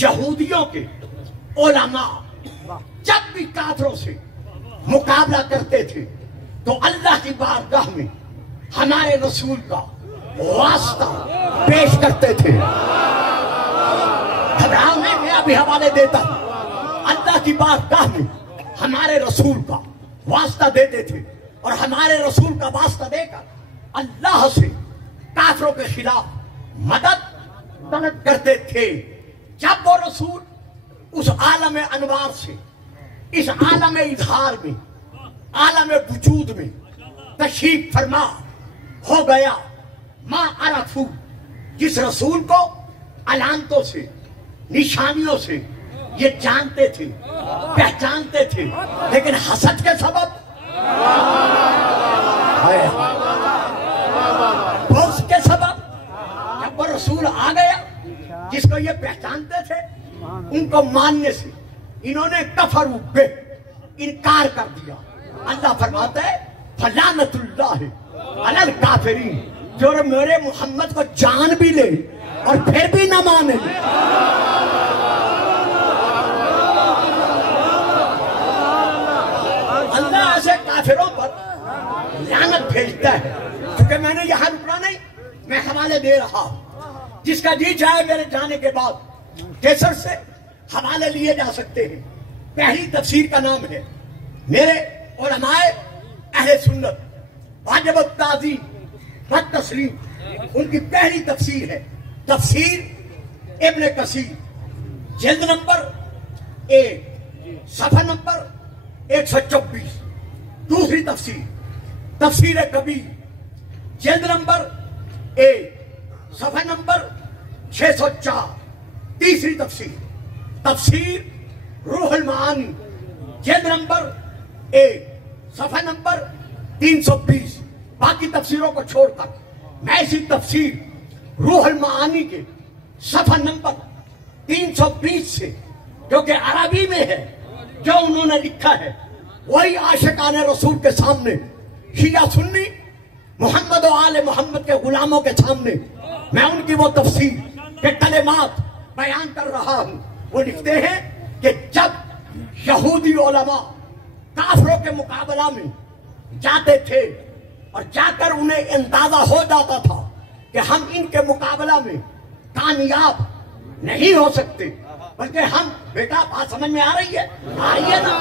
یہودیوں کے علماء جب بھی کافروں سے مقابلہ کرتے تھے تو اللہ کی بارگاہ میں ہمارے رسول کا واسطہ پیش کرتے تھے۔ گھبراؤ نہیں، میں ابھی حوالے دیتا ہوں، اللہ کی بارگاہ میں ہمارے رسول کا واسطہ دیتے تھے، اور ہمارے رسول کا واسطہ دے کر اللہ سے کافروں کے خلاف مدد طلب کرتے تھے۔ جب وہ رسول اس عالم انوار سے اس عالم اظہار میں، عالم وجود میں تشریف فرما ہو گیا، ما عرفو، جس رسول کو علامتوں سے، نشانیوں سے یہ جانتے تھے، پہچانتے تھے، لیکن حسد کے سبب، بغض کے سبب جب وہ رسول آ گیا جس کو یہ پہچانتے تھے، ان کو ماننے سے انہوں نے کفروا بہ، انکار کر دیا۔ اللہ فرماتا ہے فلعنۃ اللہ علی الکافرین، جو میرے محمد کو جان بھی لے اور پھر بھی نہ مانے۔ اللہ ایسے کافروں پر لعنت بھیجتا ہے۔ کیونکہ میں نے یہاں رکنا نہیں، میں حوالے دے رہا ہوں، جس کا جی چاہے میرے جانے کے بعد کیسر سے حوالے لیے جا سکتے ہیں۔ پہلی تفسیر کا نام ہے میرے علماء اہل سنت واجب التعظیم والتسلیم ان کی پہلی تفسیر ہے تفسیر ابن کثیر، جلد نمبر 1 صفحہ نمبر 124۔ دوسری تفسیر تفسیر کبیر، جلد نمبر 1 صفحہ نمبر 604۔ تیسری تفسیر تفسیر روح المعانی، جلد نمبر 1 صفحہ نمبر 320۔ باقی تفسیروں کو چھوڑ کر میں اسی تفسیر روح المعانی کے صفحہ نمبر 320 سے، جو کہ عربی میں ہے، جو انہوں نے لکھا ہے، وہی عاشقان رسول کے سامنے، شیعہ سنی محمد و آل محمد کے غلاموں کے سامنے میں ان کی وہ تفسیر کے کلمات بیان کر رہا ہوں۔ وہ لکھتے ہیں کہ جب یہودی علماء کافروں کے مقابلہ میں جاتے تھے اور جا کر انہیں اندازہ ہو جاتا تھا کہ ہم ان کے مقابلہ میں کامیاب نہیں ہو سکتے، بلکہ ہم، بیٹا بات سمجھ میں آ رہی ہے؟ آئیے نا،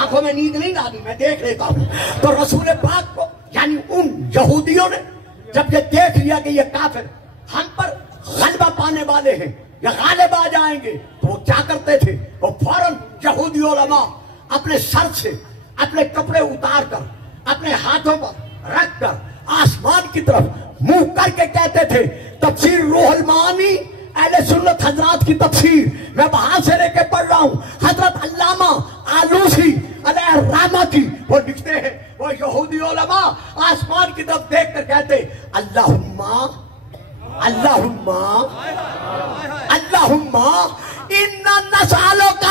آنکھوں میں نیند نہیں ڈالی، میں دیکھ لیتا ہوں۔ تو رسول پاک کو، یعنی ان یہودیوں نے جب یہ دیکھ لیا کہ یہ کافر ہم پر غلبہ پانے والے ہیں یا غالب آ جائیں گے، تو وہ کیا کرتے تھے؟ وہ فوراً یہودی علماء اپنے سر سے اپنے کپڑے اتار کر اپنے ہاتھوں پر رکھ کر آسمان کی طرف منہ کر کے کہتے تھے، تفسیر روح المعانی اہل سنت حضرات کی تفسیر میں وہاں سے لے کے پڑھ رہا ہوں، حضرت علامہ آلوسی علیہ الرحمہ کی، وہ لکھتے ہیں، وہ یہودی علماء آسمان کی طرف دیکھ کر کہتے، اللہم اللہم اللہم انا نسألک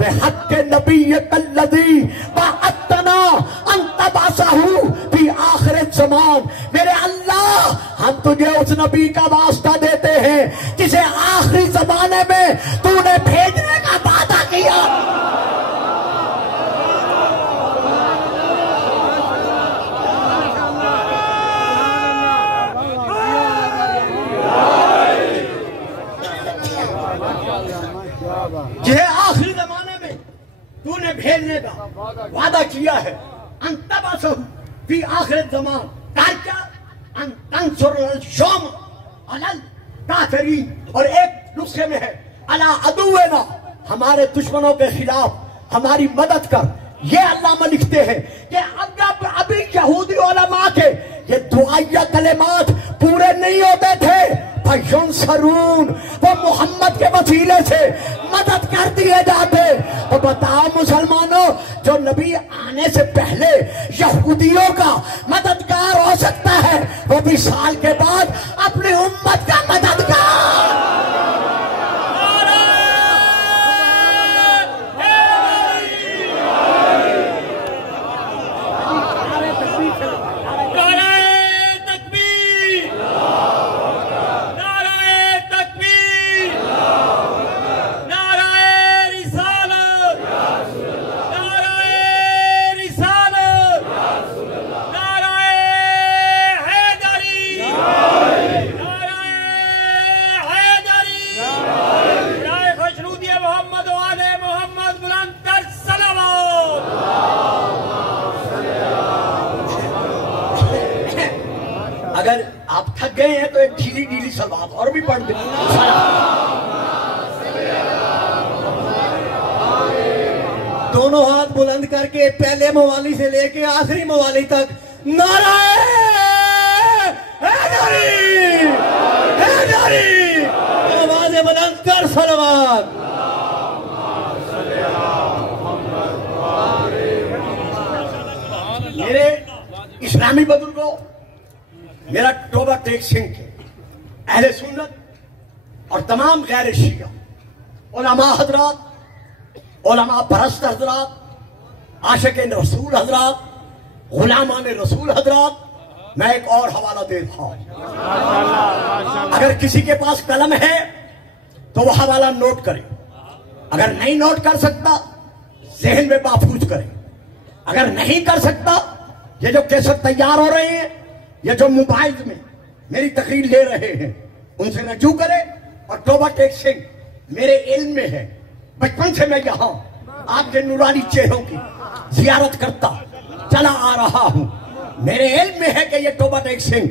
بحق نبیک الذی بعثتنا ان تبعثہ فی آخر الزمان۔ میرے اللہ، ہم تجھے اس نبی کا واسطہ دیتے ہیں جسے آخری زمانے میں تو نے بھیجنے کا وعدہ کیا۔ جسے آخری زمانے میں تو نے بھیجنے کا وعدہ کیا ہے، ان تبعثہ فی آخر الزمان، کیا ان تنصر الشام علی الکافرین، اور ایک نسخے میں ہے علی عدونا، ہمارے دشمنوں کے خلاف ہماری مدد کر۔ یہ علامہ لکھتے ہیں کہ اگر ابھی یہودی علماء کے یہ دعائیہ کلمات پورے نہیں ہوتے تھے، فَيُنْصَرُونَ، وہ محمد کے وسیلے سے مدد کر دیے جاتے۔ تو بتاؤ مسلمانوں، جو نبی آنے سے پہلے یہودیوں کا مددگار ہو سکتا ہے، وہ بھی سال کے بعد اپنی امت کا مددگار۔ اگر آپ تھک گئے ہیں تو ایک ڈھیلی ڈھیلی صلوات اور بھی پڑھ دیں۔ دونوں ہاتھ بلند کر کے پہلے موالی سے لے کے آخری موالی تک نعرہ حیدری حیدری، آوازیں بلند کر صلوات۔ میرے اسلامی بزرگوں، میرا توبہ ٹیک سنگھ ہے، اہل سنت اور تمام غیر شیعہ علماء حضرات، علماء پرست حضرات، عاشق رسول حضرات، غلامان رسول حضرات، میں ایک اور حوالہ دے رہا ہوں۔ اگر کسی کے پاس قلم ہے تو وہ حوالہ نوٹ کرے، اگر نہیں نوٹ کر سکتا ذہن میں محفوظ کرے، اگر نہیں کر سکتا، یہ جو کیسٹ تیار ہو رہے ہیں، یہ جو موبائل میں میری تقریر لے رہے ہیں، ان سے رجوع کرے۔ اور توبہ ٹیک سنگھ میرے علم میں ہے، بچپن سے میں یہاں آپ کے نورانی چہروں کی زیارت کرتا چلا آ رہا ہوں۔ میرے علم میں ہے کہ یہ توبہ ٹیک سنگھ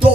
2,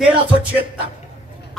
1376,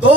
2,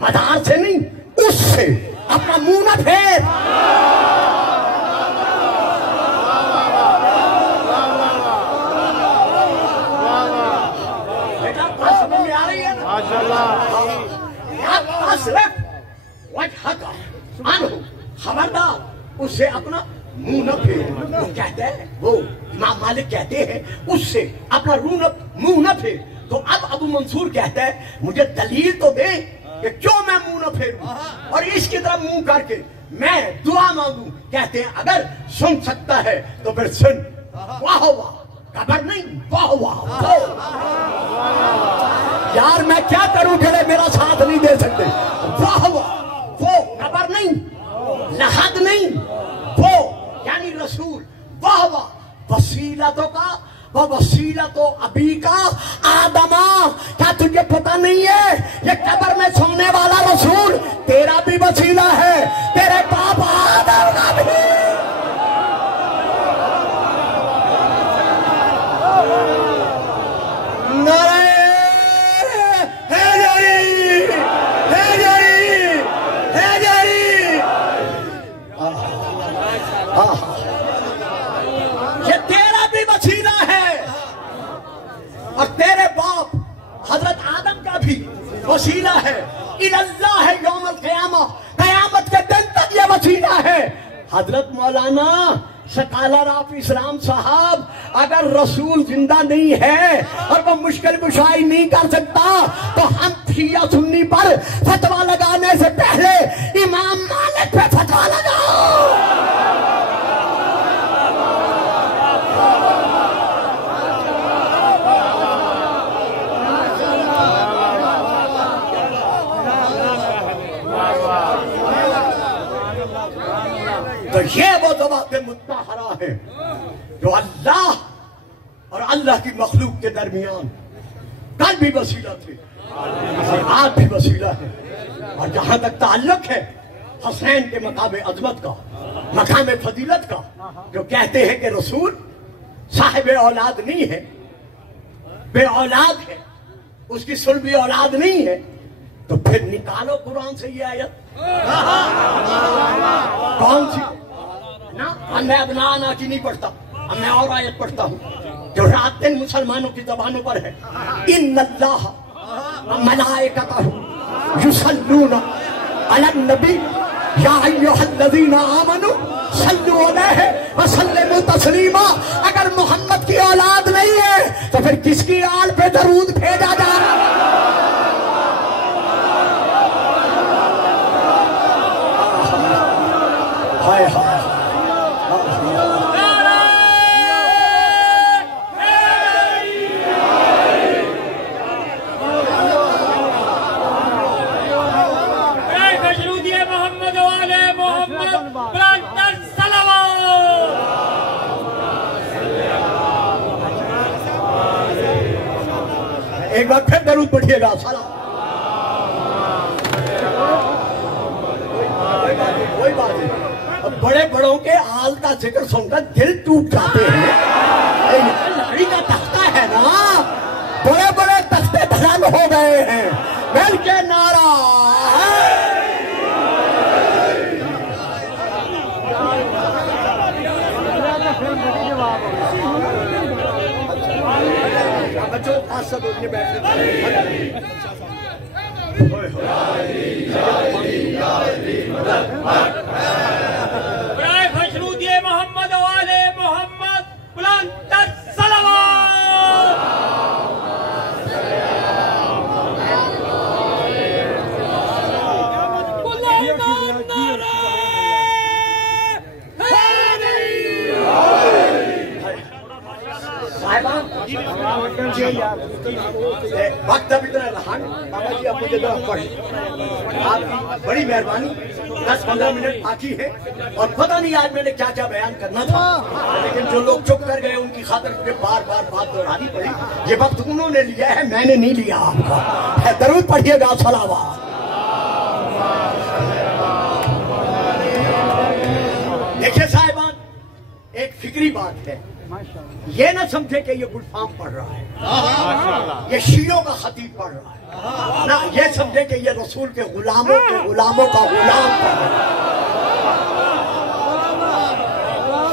مدار سے نہیں، اس سے اپنا منہ نہ پھیر۔ بیٹا بات سمجھ میں آ رہی ہے نا؟ خبردار اس سے اپنا منہ نہ پھیر۔ وہ کہتے ہیں، وہ امام مالک کہتے ہیں اس سے اپنا منہ نہ پھیر۔ تو اب ابو منصور کہتا ہے مجھے دلیل تو دے کہ کیوں میں منہ نہ پھیروں، اور اس کی طرف منہ کر کے میں دعا مانگوں۔ کہتے ہیں اگر سن سکتا ہے تو پھر سن۔ واہ واہ، قبر نہیں، واہ واہ۔ یار میں کیا کروں، کہ میرا ساتھ نہیں دے سکتے۔ واہ واہ، وہ قبر نہیں، لحد نہیں، وہ یعنی رسول۔ واہ واہ، وسیلتوں کا وسیلت ابی کا آدمہ۔ کیا تجھے پتہ نہیں ہے یہ قبر میں سونے والا رسول تیرا بھی وسیلہ ہے، تیرے باپ آدم کا بھی۔ وسیلہ ہے اللہ ہے یوم القیامہ، قیامت کے دن تک یہ وسیلہ ہے۔ حضرت مولانا سکالر آف اسلام صاحب، اگر رسول زندہ نہیں ہے اور وہ مشکل کشائی نہیں کر سکتا تو ہم شیعہ سنی پر فتویٰ لگانے سے پہلے امام مالک پہ فتویٰ لگاؤ۔ تو یہ وہ ذوات مطہرہ ہے جو اللہ اور اللہ کی مخلوق کے درمیان کل بھی وسیلہ تھے اور آج بھی وسیلہ ہے۔ اور جہاں تک تعلق ہے حسین کے مقام عظمت کا، مقام فضیلت کا، جو کہتے ہیں کہ رسول صاحب اولاد نہیں ہے، بے اولاد ہے، اس کی صلبی اولاد نہیں ہے، تو پھر نکالو قرآن سے یہ آیت۔ کون سی؟ میں ابنانا کی نہیں پڑھتا، میں اور آیت پڑھتا ہوں جو رات دن مسلمانوں کی زبانوں پر ہے۔ ان اللہ ملائکتہ یصلون علی النبی یا ایھا الذین آمنوا صلوا علیہ وسلموا تسلیما۔ اگر محمد کی اولاد نہیں ہے تو پھر کس کی آل پہ درود بھیجا جا رہا ہے؟ ہائے ہائے ایک بار پھر درود پڑھیے گا۔ سلام۔ کوئی بات نہیں، بڑے بڑوں کے آل کا ذکر سن کر دل ٹوٹ جاتے ہیں۔ لڑی کا تختہ ہے نا، بڑے بڑے تختے دھرم ہو گئے ہیں۔ مل کے نعرہ برائے خشنود محمد و آل محمد بلند الصلوات۔ وقت اب اتنا رہا، بابا جی اب مجھے ذرا پڑھ، آپ کی بڑی مہربانی، 10-15 منٹ باقی ہے اور پتہ نہیں آج میں نے کیا کیا بیان کرنا تھا، لیکن جو لوگ چپ کر گئے ان کی خاطر مجھے بار بار بات دہرانی پڑی۔ یہ وقت انہوں نے لیا ہے، میں نے نہیں لیا آپ کا۔ درود پڑھیے گا۔ صلوات۔ دیکھیے صاحبان، ایک فکری بات ہے، یہ نہ سمجھے کہ یہ گل فام پڑھ رہا ہے، یہ شیعوں کا خطیب پڑھ رہا ہے۔ نہ یہ سمجھے کہ یہ رسول کے غلاموں کا غلام تھا۔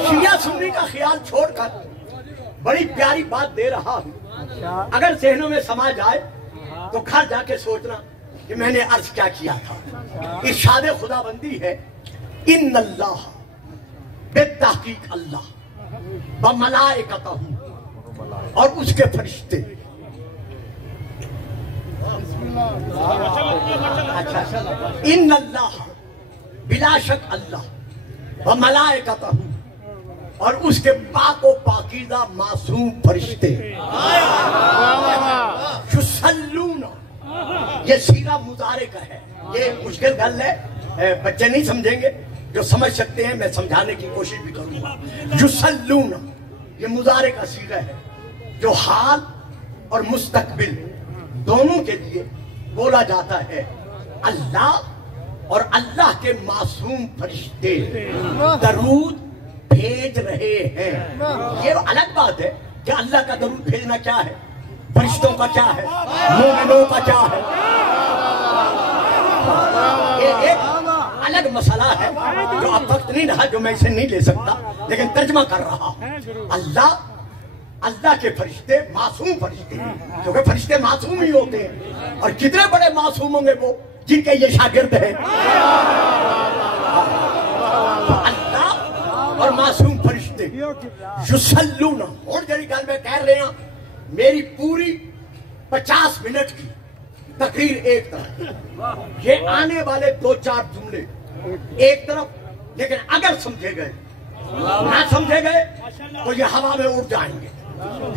شیعہ سنی کا خیال چھوڑ کر بڑی پیاری بات دے رہا ہوں، اگر ذہنوں میں سما جائے تو گھر جا کے سوچنا کہ میں نے عرض کیا کیا تھا۔ ارشاد خداوندی ہے، ان اللہ بالتحقیق اللہ وملائکتہ، اور اس کے فرشتے، ان اللہ بلا شک اللہ وملائکتہ، اور اس کے پاک و پاکیزہ معصوم فرشتے، یصلون، یہ صیغہ مضارع کا ہے، یہ مشکل گل ہے، بچے نہیں سمجھیں گے، جو سمجھ سکتے ہیں میں سمجھانے کی کوشش بھی کروں گا۔ یصلون یہ مضارع کا صیغہ ہے جو حال اور مستقبل دونوں کے لیے بولا جاتا ہے۔ اللہ اور اللہ کے معصوم فرشتے درود بھیج رہے ہیں۔ یہ الگ بات ہے کہ اللہ کا درود بھیجنا کیا ہے، فرشتوں کا کیا ہے، مومنوں کا کیا ہے، یہ ایک الگ مسئلہ ہے جو اب وقت نہیں رہا، جو میں اسے نہیں لے سکتا، لیکن ترجمہ کر رہا ہوں۔ اللہ کے فرشتے معصوم فرشتے، کیونکہ فرشتے معصوم ہی ہوتے ہیں، اور کتنے بڑے معصوم ہوں گے وہ جن کے یہ شاگرد ہیں۔ اللہ اور معصوم فرشتے یصلون، اور جڑی گل میں کہہ رہے ہیں، میری پوری 50 منٹ کی تقریر ایک طرف، یہ آنے والے 2-4 جملے ایک طرف، لیکن اگر سمجھے گئے نہ سمجھے گئے تو یہ ہوا میں اڑ جائیں گے۔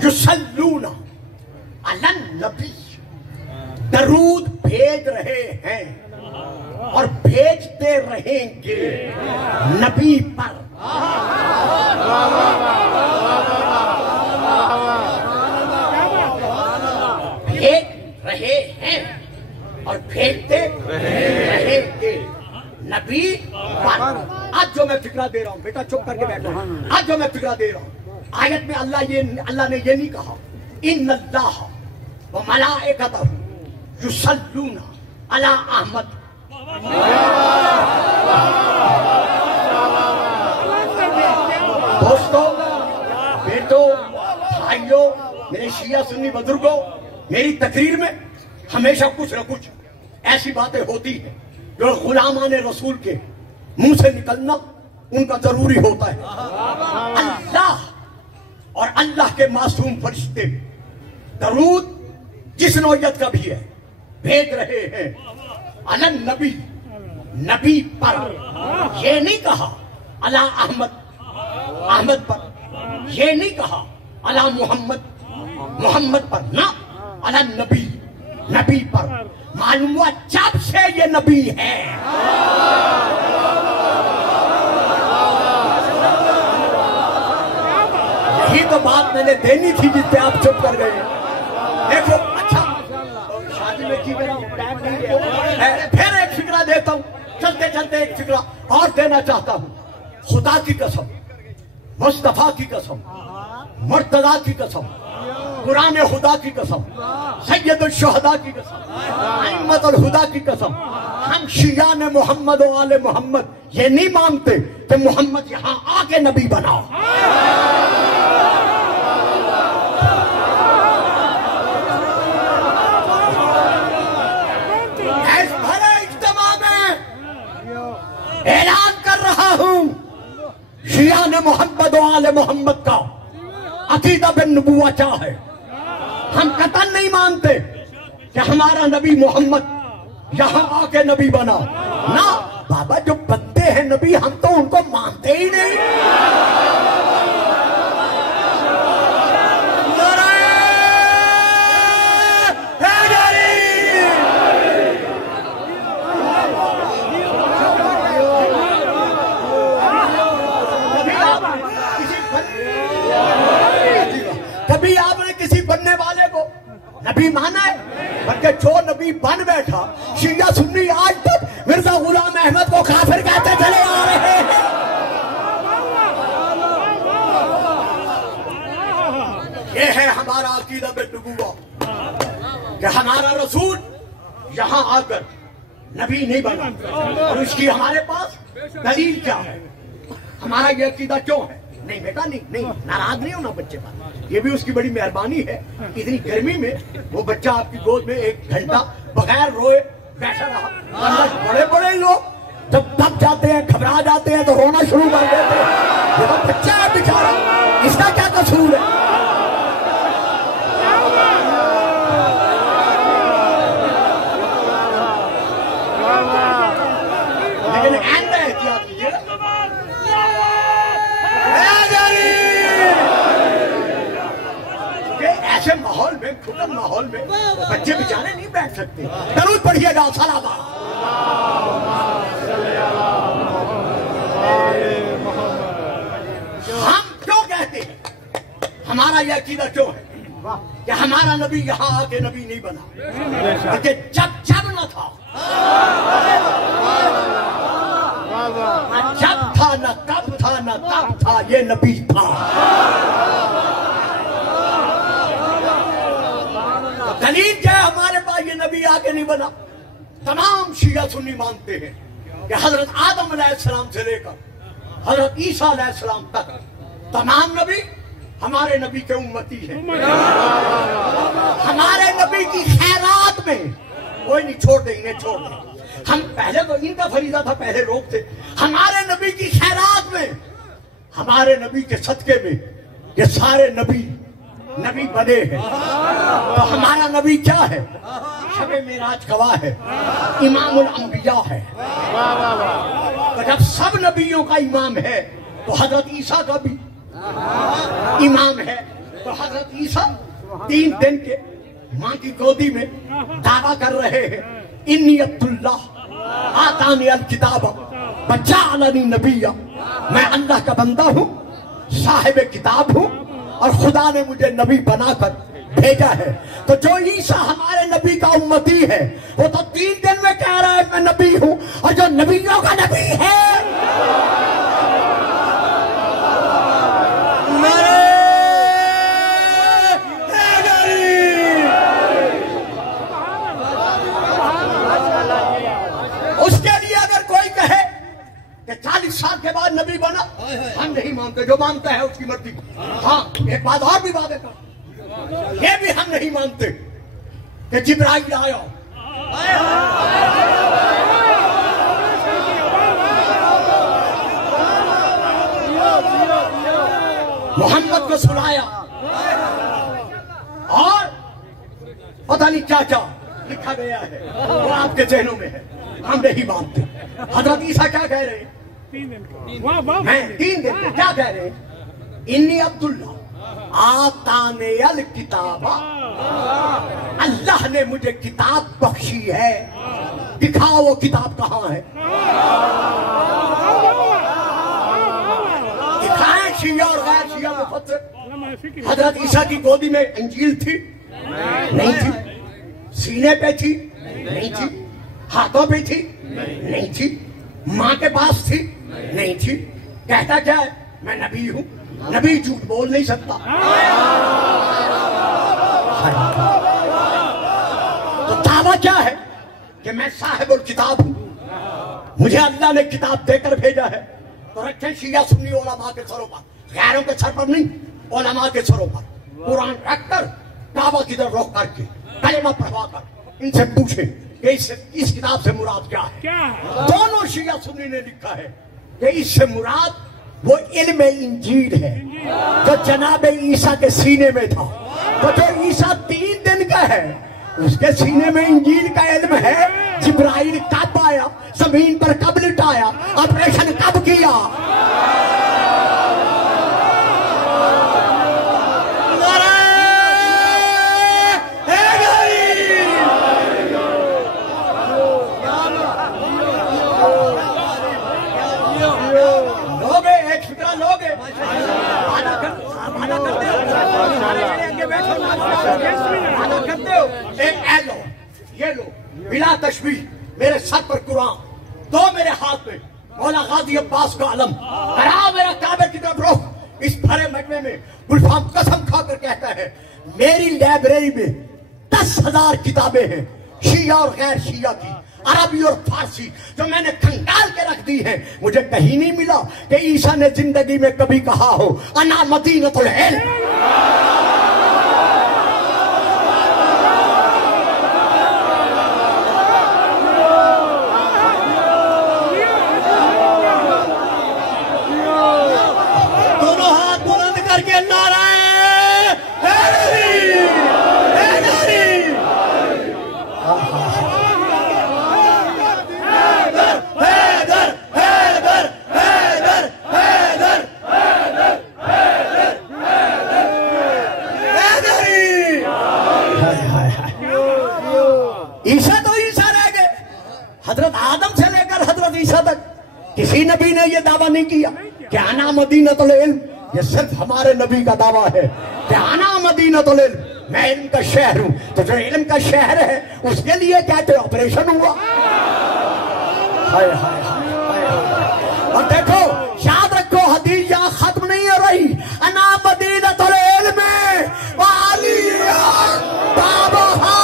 یصلون علی النبی، درود بھیج رہے ہیں اور بھیجتے رہیں گے نبی پر۔ بھیج رہے ہیں اور بھیجتے رہیں گے نبی پر۔ آج جو میں فکرہ دے رہا ہوں، بیٹا چپ کر کے بیٹھو، آج جو میں فکرہ دے رہا ہوں، آیت میں اللہ نے یہ نہیں کہا ان اللہ وملائکتہ یصلون علی احمد۔ دوستو، بیٹو، بھائیو، میرے شیعہ سنی بزرگوں، میری تقریر میں ہمیشہ کچھ نہ کچھ ایسی باتیں ہوتی ہیں جو غلامان رسول کے منہ سے نکلنا ان کا ضروری ہوتا ہے۔ اللہ اور اللہ کے معصوم فرشتے درود جس نوعیت کا بھی ہے بھیج رہے ہیں علی النبی، نبی پر۔ یہ نہیں کہا علی احمد پر، یہ نہیں کہا علی محمد پر، نہ علی النبی، نبی پر۔ معلوم ہوا جب سے یہ نبی ہے، یہی تو بات میں نے دینی تھی جس پہ آپ چپ کر گئے۔ دیکھو، اچھا شادی میں کی میرا ٹائم نہیں ہے، پھر ایک فکرہ دیتا ہوں، چلتے چلتے ایک فکرہ اور دینا چاہتا ہوں۔ خدا کی قسم، مصطفیٰ کی قسم، مرتضیٰ کی قسم، قرآن خدا کی قسم، سید الشہداء کی قسم، ائمۃ الہدیٰ کی قسم، ہم شیعان محمد و آل محمد یہ نہیں مانتے کہ محمد یہاں آ کے نبی بنا۔ اس بھرے اجتماع میں اعلان کر رہا ہوں، شیعان محمد و آل محمد کا عقیدہ بالنبوہ کیا ہے؟ ہم قطعاً نہیں مانتے کہ ہمارا نبی محمد یہاں آ کے نبی بنا، نہ بابا، جو بنتے ہیں نبی ہم تو ان کو مانتے ہی نہیں۔ کبھی آپ نے کسی بننے والے کو نبی مانا ہے؟ بلکہ جو نبی بن بیٹھا، شیعہ سنی آج تک مرزا غلام احمد کو کافر کہتے چلے آ رہے ہیں۔ یہ ہے ہمارا عقیدہ بالنبوہ کہ ہمارا رسول یہاں آ کر نبی نہیں بنا، اور اس کی ہمارے پاس دلیل کیا ہے؟ ہمارا یہ عقیدہ کیوں ہے؟ نہیں بیٹا نہیں، ناراض نہیں ہونا بچے پر، یہ بھی اس کی بڑی مہربانی ہے، اتنی گرمی میں وہ بچہ آپ کی گود میں 1 گھنٹہ بغیر روئے بیٹھا رہا۔ بڑے بڑے لوگ جب دب جاتے ہیں، گھبرا جاتے ہیں تو رونا شروع کر دیتے ہیں، یہ تو بچہ ہے بیچارہ، اس کا کیا قصور ہے؟ لیکن آئندہ احتیاط کیجیے کہ ایسے ماحول میں، کھلم ماحول میں بچے بیچارے نہیں بیٹھ سکتے۔ درود پڑھیے گا، سلام۔ ہم کیوں کہتے ہیں، ہمارا یہ عقیدہ کیوں ہے کہ ہمارا نبی یہاں آ کے نبی نہیں بنا، بلکہ جب نہ تھا، جب تھا نہ کب تھا نہ تب تھا، یہ نبی تھا۔ دلیل کیا ہے ہمارے پاس یہ نبی آ کے نہیں بنا؟ تمام شیعہ سنی مانتے ہیں کہ حضرت آدم علیہ السلام سے لے کر حضرت عیسیٰ علیہ السلام تک تمام نبی ہمارے نبی کے امتی ہیں۔ ہمارے نبی کی خیرات میں کوئی نہیں، چھوڑ دیں، انہیں چھوڑ دیں۔ ہم پہلے تو ان کا فریضہ تھا، پہلے روک تھے۔ ہمارے نبی کی خیرات میں، ہمارے نبی کے صدقے میں یہ سارے نبی بنے ہیں۔ تو ہمارا نبی کیا ہے؟ شب معراج گواہ ہے، امام الانبیاء ہے۔ تو جب سب نبیوں کا امام ہے تو حضرت عیسیٰ کا بھی امام ہے۔ تو حضرت عیسیٰ 3 دن کے ماں کی گودی میں دعویٰ کر رہے ہیں، انی عبداللہ آتانی الکتاب وجعلنی نبیا، میں اللہ کا بندہ ہوں، صاحب کتاب ہوں، اور خدا نے مجھے نبی بنا کر بھیجا ہے۔ تو جو عیسیٰ ہمارے نبی کا امتی ہے وہ تو 3 دن میں کہہ رہا ہے میں نبی ہوں، اور جو نبیوں کا نبی ہے اس کے لیے اگر کوئی کہے کہ 40 سال کے بعد نبی بنا، ہم نہیں مانتے، جو مانتا ہے اس کی مرضی۔ ہاں ایک بات اور بھی وعدے کر، یہ بھی ہم نہیں مانتے کہ جبرائیل آیا، محمد کو سنایا، اور پتہ نہیں کیا کیا لکھا گیا ہے، وہ آپ کے ذہنوں میں ہے، ہم نہیں مانتے۔ حضرت عیسیٰ کیا کہہ رہے ہیں؟ میں 3 دن میں کیا کہہ رہے ہیں؟ انی عبداللہ آتانی الکتاب، اللہ نے مجھے کتاب بخشی ہے، دکھاؤ وہ کتاب کہاں ہے؟ دکھائیں شیعہ اور غیر شیعہ مفسر۔ حضرت عیسیٰ کی گودی میں انجیل تھی؟ نہیں تھی۔ سینے پہ تھی؟ نہیں تھی۔ ہاتھوں پہ تھی؟ نہیں تھی۔ ماں کے پاس تھی؟ نہیں تھی۔ کہتا کیا ہے؟ میں نبی ہوں، نبی جھوٹ بول نہیں سکتا۔ تو دعویٰ کیا ہے کہ میں صاحب الکتاب ہوں، مجھے اللہ نے کتاب دے کر بھیجا ہے۔ تو رکھیں شیعہ سنی علماء کے سروں پر، غیروں کے سر پر نہیں، علماء کے سروں پر قرآن رکھ کر، کعبہ کی طرف رخ کر کے کلمہ پڑھوا کر ان سے پوچھیں کہ اس کتاب سے مراد کیا ہے۔ دونوں شیعہ سنی نے لکھا ہے کہ اس سے مراد وہ علم انجیل ہے جو جناب عیسیٰ کے سینے میں تھا۔ تو جو عیسیٰ 3 دن کا ہے اس کے سینے میں انجیل کا علم ہے۔ جبرائیل کب آیا، زمین پر کب لٹایا، آپریشن کب کیا، یہ لو بلا تشبیہ میرے سر پر قرآن، دو میرے ہاتھ میں مولا غازی عباس کا علم، کرا میرا کعبے کی طرف رخ۔ اس بھرے مجمع میں گلفام قسم کھا کر کہتا ہے میری لائبریری میں 10,000 کتابیں ہیں، شیعہ شیعہ اور غیر شیعہ کی، عربی اور فارسی جو میں نے کھنگال کے رکھ دی ہیں، مجھے کہیں نہیں ملا کہ عیسیٰ نے زندگی میں کبھی کہا ہو انا مدینۃ العلم۔ دونوں ہاتھ بلند کر کے نعرہ حیدری، حیدری، حیدر، حیدر، حیدر، حیدر، حیدری۔ عیسیٰ تو عیسیٰ رہ گئے، حضرت آدم سے لے کر حضرت عیسیٰ تک کسی نبی نے یہ دعویٰ نہیں کیا کہ انا مدینۃ العلم۔ یہ صرف ہمارے نبی کا دعویٰ ہے کہ انا مدینۃ العلم، میں علم کا شہر ہوں۔ تو جو علم کا شہر ہے اس کے لیے کہتے آپریشن ہوا۔ ہائے ہائے ہائے ہائے۔ اور دیکھو یاد رکھو حدیث یہاں ختم نہیں ہو رہی، انا مدینۃ العلم وعلی بابہا۔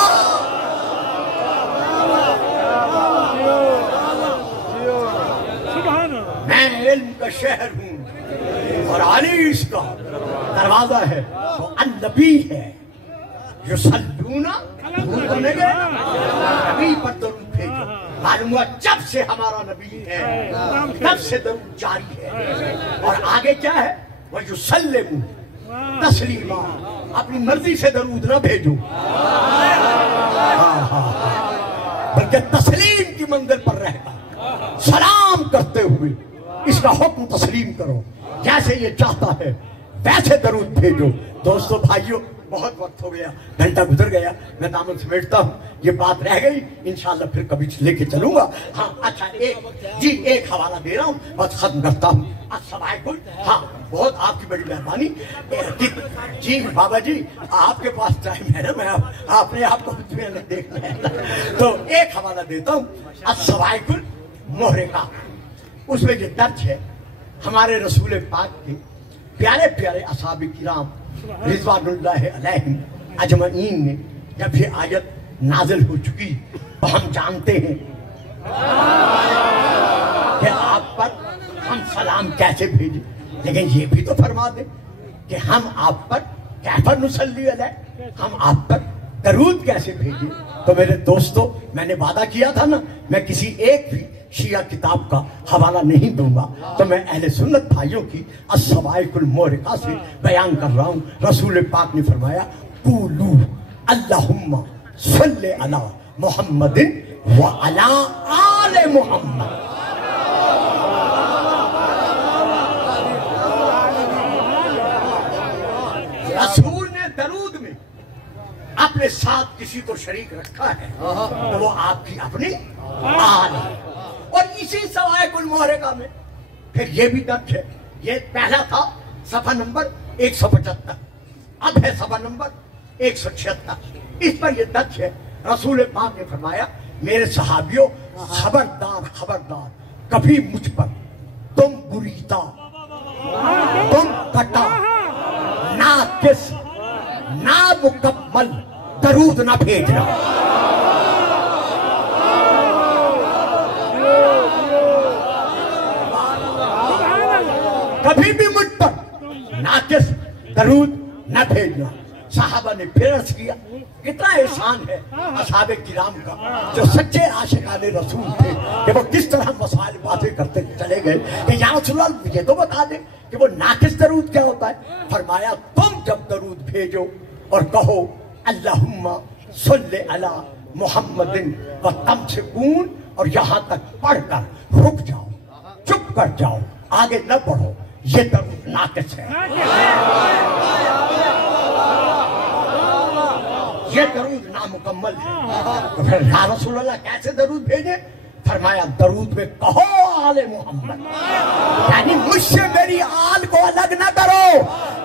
میں علم کا شہر ہوں اور علی اس کا دروازہ ہے، وہ النبی ہے۔ یصلون، درود کرنے گئے نبی پر درود بھیجو۔ معلوم ہوا جب سے ہمارا نبی ہے تب سے درود جاری ہے۔ اور آگے کیا ہے؟ وَيُسَلِّمُ تسلیما، اپنی مرضی سے درود نہ بھیجو، بلکہ تسلیم کی منزل پر رہ کر سلام کرتے ہوئے اس کا حکم تسلیم کرو، جیسے یہ چاہتا ہے ویسے درود بھیجو۔ دوستو بھائیو، بہت وقت ہو گیا، گھنٹہ گزر گیا، میں دامن سمیٹتا ہوں، یہ بات رہ گئی، انشاءاللہ پھر کبھی لے کے چلوں گا۔ ہاں اچھا، ایک حوالہ دے رہا ہوں، بس ختم کرتا ہوں۔ السلام، ہاں بہت آپ کی بڑی مہربانی۔ جی بابا جی، آپ کے پاس ٹائم ہے نا، میں آپ نے آپ کو دیکھنا ہے تو ایک حوالہ دیتا ہوں۔ السوائق المحرقہ، اس میں یہ درج ہے ہمارے رسول پاک کے پیارے پیارے اصحاب کرام رضوان اللہ علیہم اجمعین نے جب یہ آیت نازل ہو چکی تو ہم جانتے ہیں کہ آپ پر ہم سلام کیسے بھیجیں، لیکن یہ بھی تو فرما دیں کہ ہم آپ پر کیف نصلی علیہ، ہم آپ پر درود کیسے بھیجیں۔ تو میرے دوستو، میں نے وعدہ کیا تھا نا، میں کسی ایک بھی شیعہ کتاب کا حوالہ نہیں دوں گا، تو میں اہل سنت بھائیوں کی السوائق المحرقہ سے بیان کر رہا ہوں۔ رسول پاک نے فرمایا قولو اللہم صلی علی محمد وعلی آل محمد۔ رسول نے درود میں اپنے ساتھ کسی کو شریک رکھا ہے تو وہ آپ کی اپنی آل ہے۔ اور اسی سوائق المحرقہ میں پھر یہ بھی درج ہے، یہ پہلا تھا صفحہ نمبر 175، اب ہے صفحہ نمبر 176۔ اس پر یہ درج ہے، رسول پاک نے فرمایا میرے صحابیوں خبردار خبردار، کبھی مجھ پر تم بریتا، تم کٹا، ناقص، نامکمل درود نہ بھیجنا۔ کبھی بھی مجھ پر ناقص درود نہ بھیجنا۔ صحابہ نے پھر عرض کیا کتنا احسان ہے اصحاب کرام کا جو سچے عاشقان رسول تھے کہ وہ کس طرح مسائل باتیں کرتے چلے گئے کہ یا رسول اللہ مجھے تو بتا دیں کہ وہ ناقص درود کیا ہوتا ہے۔ فرمایا تم جب درود بھیجو اور کہو اللہم صلی علی محمد و تمسکون، اور یہاں تک پڑھ کر رک جاؤ، چپ کر جاؤ، آگے نہ بڑھو، یہ درود ناقص ہے، یہ درود نامکمل ہے۔ تو پھر یا رسول اللہ کیسے درود بھیجے؟ فرمایا درود میں کہو آل محمد، یعنی مجھ سے میری آل کو الگ نہ کرو۔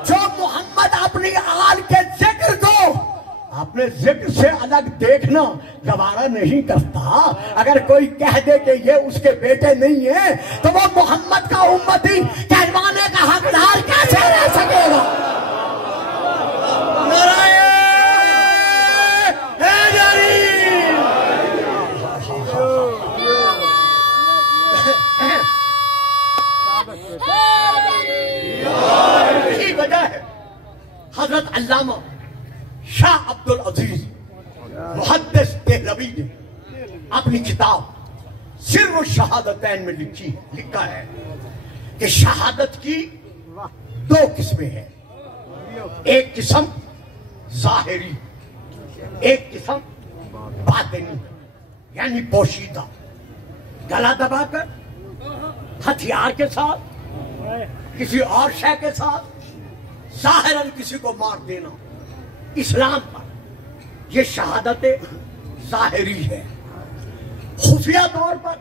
جو محمد اپنی آل کے ذکر کو اپنے ذکر سے الگ دیکھنا گوارا نہیں کرتا، اگر کوئی کہہ دے کہ یہ اس کے بیٹے نہیں ہیں تو وہ محمد کا امتی کہلوانے کا حقدار کیسے رہ سکے گا؟ علامہ شاہ عبد العزیز محدث دہلوی نے اپنی کتاب سر الشہادتین میں لکھا ہے کہ شہادت کی دو قسمیں ہیں، ایک قسم ظاہری، ایک قسم باطنی، یعنی پوشیدہ، گلا دبا کر ہتھیار کے ساتھ کسی اور شے کے ساتھ ظاہراً کسی کو مار دینا اسلام پر یہ شہادت ظاہری ہے۔ خفیہ طور پر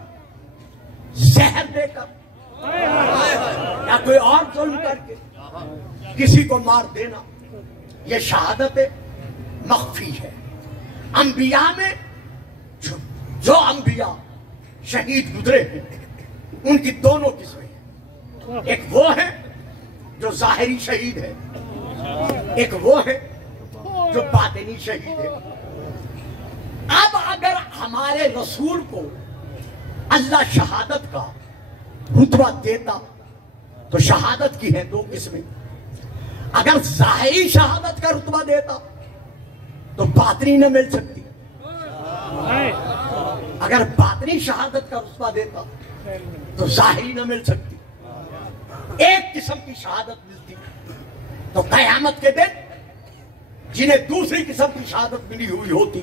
زہر دے کر یا کوئی اور ظلم کر کے کسی کو مار دینا یہ شہادت مخفی ہے۔ انبیاء میں جو انبیاء شہید گزرے ہیں ان کی دونوں قسمیں ہیں، ایک وہ ہے جو ظاہری شہید ہے، ایک وہ ہے جو باطنی شہید ہے۔ اب اگر ہمارے رسول کو اللہ شہادت کا رتبہ دیتا تو شہادت کی ہے دو قسمیں، اگر ظاہری شہادت کا رتبہ دیتا تو باطنی نہ مل سکتی، اگر باطنی شہادت کا رتبہ دیتا تو ظاہری نہ مل سکتی، ایک قسم کی شہادت ملتی تو قیامت کے دن جنہیں دوسری قسم کی شہادت ملی ہوئی ہوتی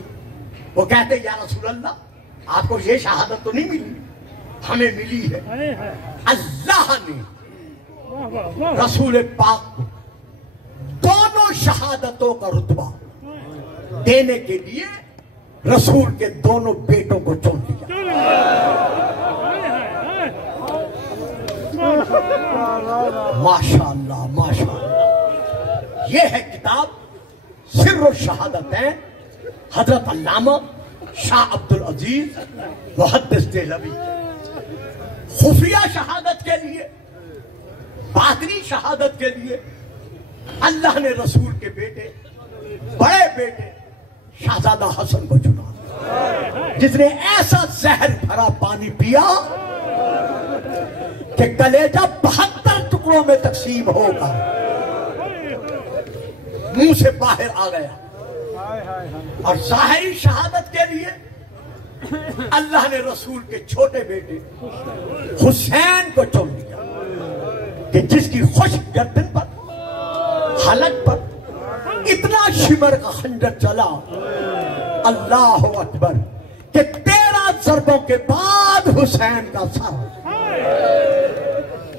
وہ کہتے یا رسول اللہ آپ کو یہ شہادت تو نہیں ملی، ہمیں ملی ہے۔ اللہ نے رسول پاک کو دونوں شہادتوں کا رتبہ دینے کے لیے رسول کے دونوں بیٹوں کو چن لیا۔ ماشاءاللہ ماشاءاللہ، یہ ہے کتاب سر الشہادتین حضرت علامہ شاہ عبد العزیز محدث دہلوی۔ خفیہ شہادت کے لیے، باطنی شہادت کے لیے اللہ نے رسول کے بیٹے، بڑے بیٹے شہزادہ حسن کو چنا، جس نے ایسا زہر بھرا پانی پیا کہ کلیجہ 72 ٹکڑوں میں تقسیم ہوگا، منہ سے باہر آ گیا۔ اور ظاہری شہادت کے لیے اللہ نے رسول کے چھوٹے بیٹے حسین کو چن لیا کہ جس کی خشک گردن پر، حلق پر اتنا شمر کا خنجر چلا، اللہ اکبر، کہ 13 ضربوں کے بعد حسین کا سر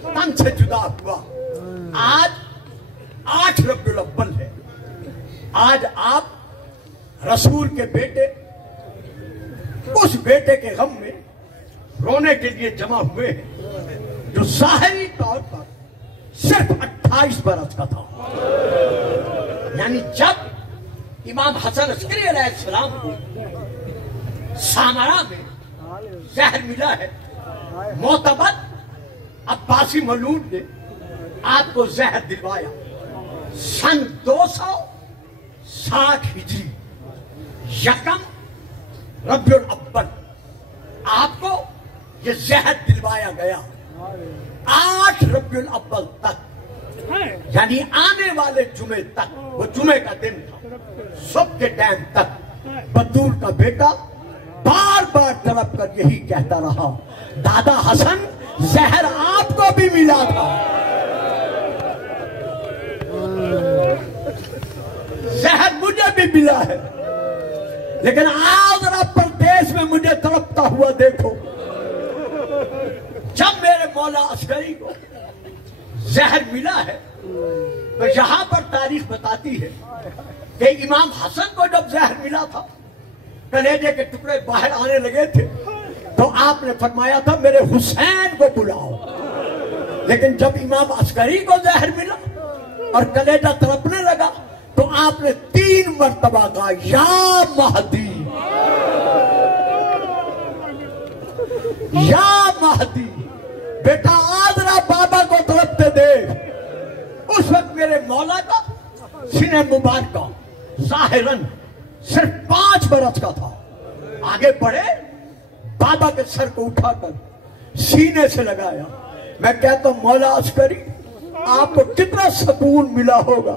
تن سے جدا ہوا۔ آج 8 ربیع الاول ہے، آج آپ رسول کے بیٹے اس بیٹے کے غم میں رونے کے لیے جمع ہوئے ہیں جو ظاہری طور پر صرف 28 برس کا تھا۔ یعنی جب امام حسن عسکری علیہ السلام کو سامرا میں زہر ملا ہے، معتبر عباسی مولود نے آپ کو زہر دلوایا سن 260 ہجری یکم ربیع الاول آپ کو یہ زہر دلوایا گیا۔ 8 ربیع الاول تک، یعنی آنے والے جمعے تک، وہ جمعے کا دن تھا، صبح کے ٹائم تک بدور کا بیٹا بار بار تڑپ کر یہی کہتا رہا، دادا حسن زہر آپ کو بھی ملا تھا، زہر مجھے بھی ملا ہے، لیکن آج ذرا پردیس میں مجھے تڑپتا ہوا دیکھو۔ جب میرے مولا عسکری کو زہر ملا ہے تو یہاں پر تاریخ بتاتی ہے کہ امام حسن کو جب زہر ملا تھا، کلیجے کے ٹکڑے باہر آنے لگے تھے، تو آپ نے فرمایا تھا میرے حسین کو بلاؤ۔ لیکن جب امام عسکری کو زہر ملا اور کلیجہ تڑپنے لگا تو آپ نے 3 مرتبہ کہا یا مہدی، یا مہدی، بیٹا آدرا بابا کو تڑپتے دے۔ اس وقت میرے مولا کا سینہ مبارکہ ظاہراً صرف 5 برس کا تھا۔ آگے بڑھے، بابا کے سر کو اٹھا کر سینے سے لگایا۔ میں کہتا ہوں مولا عسکری آپ کو کتنا سکون ملا ہوگا،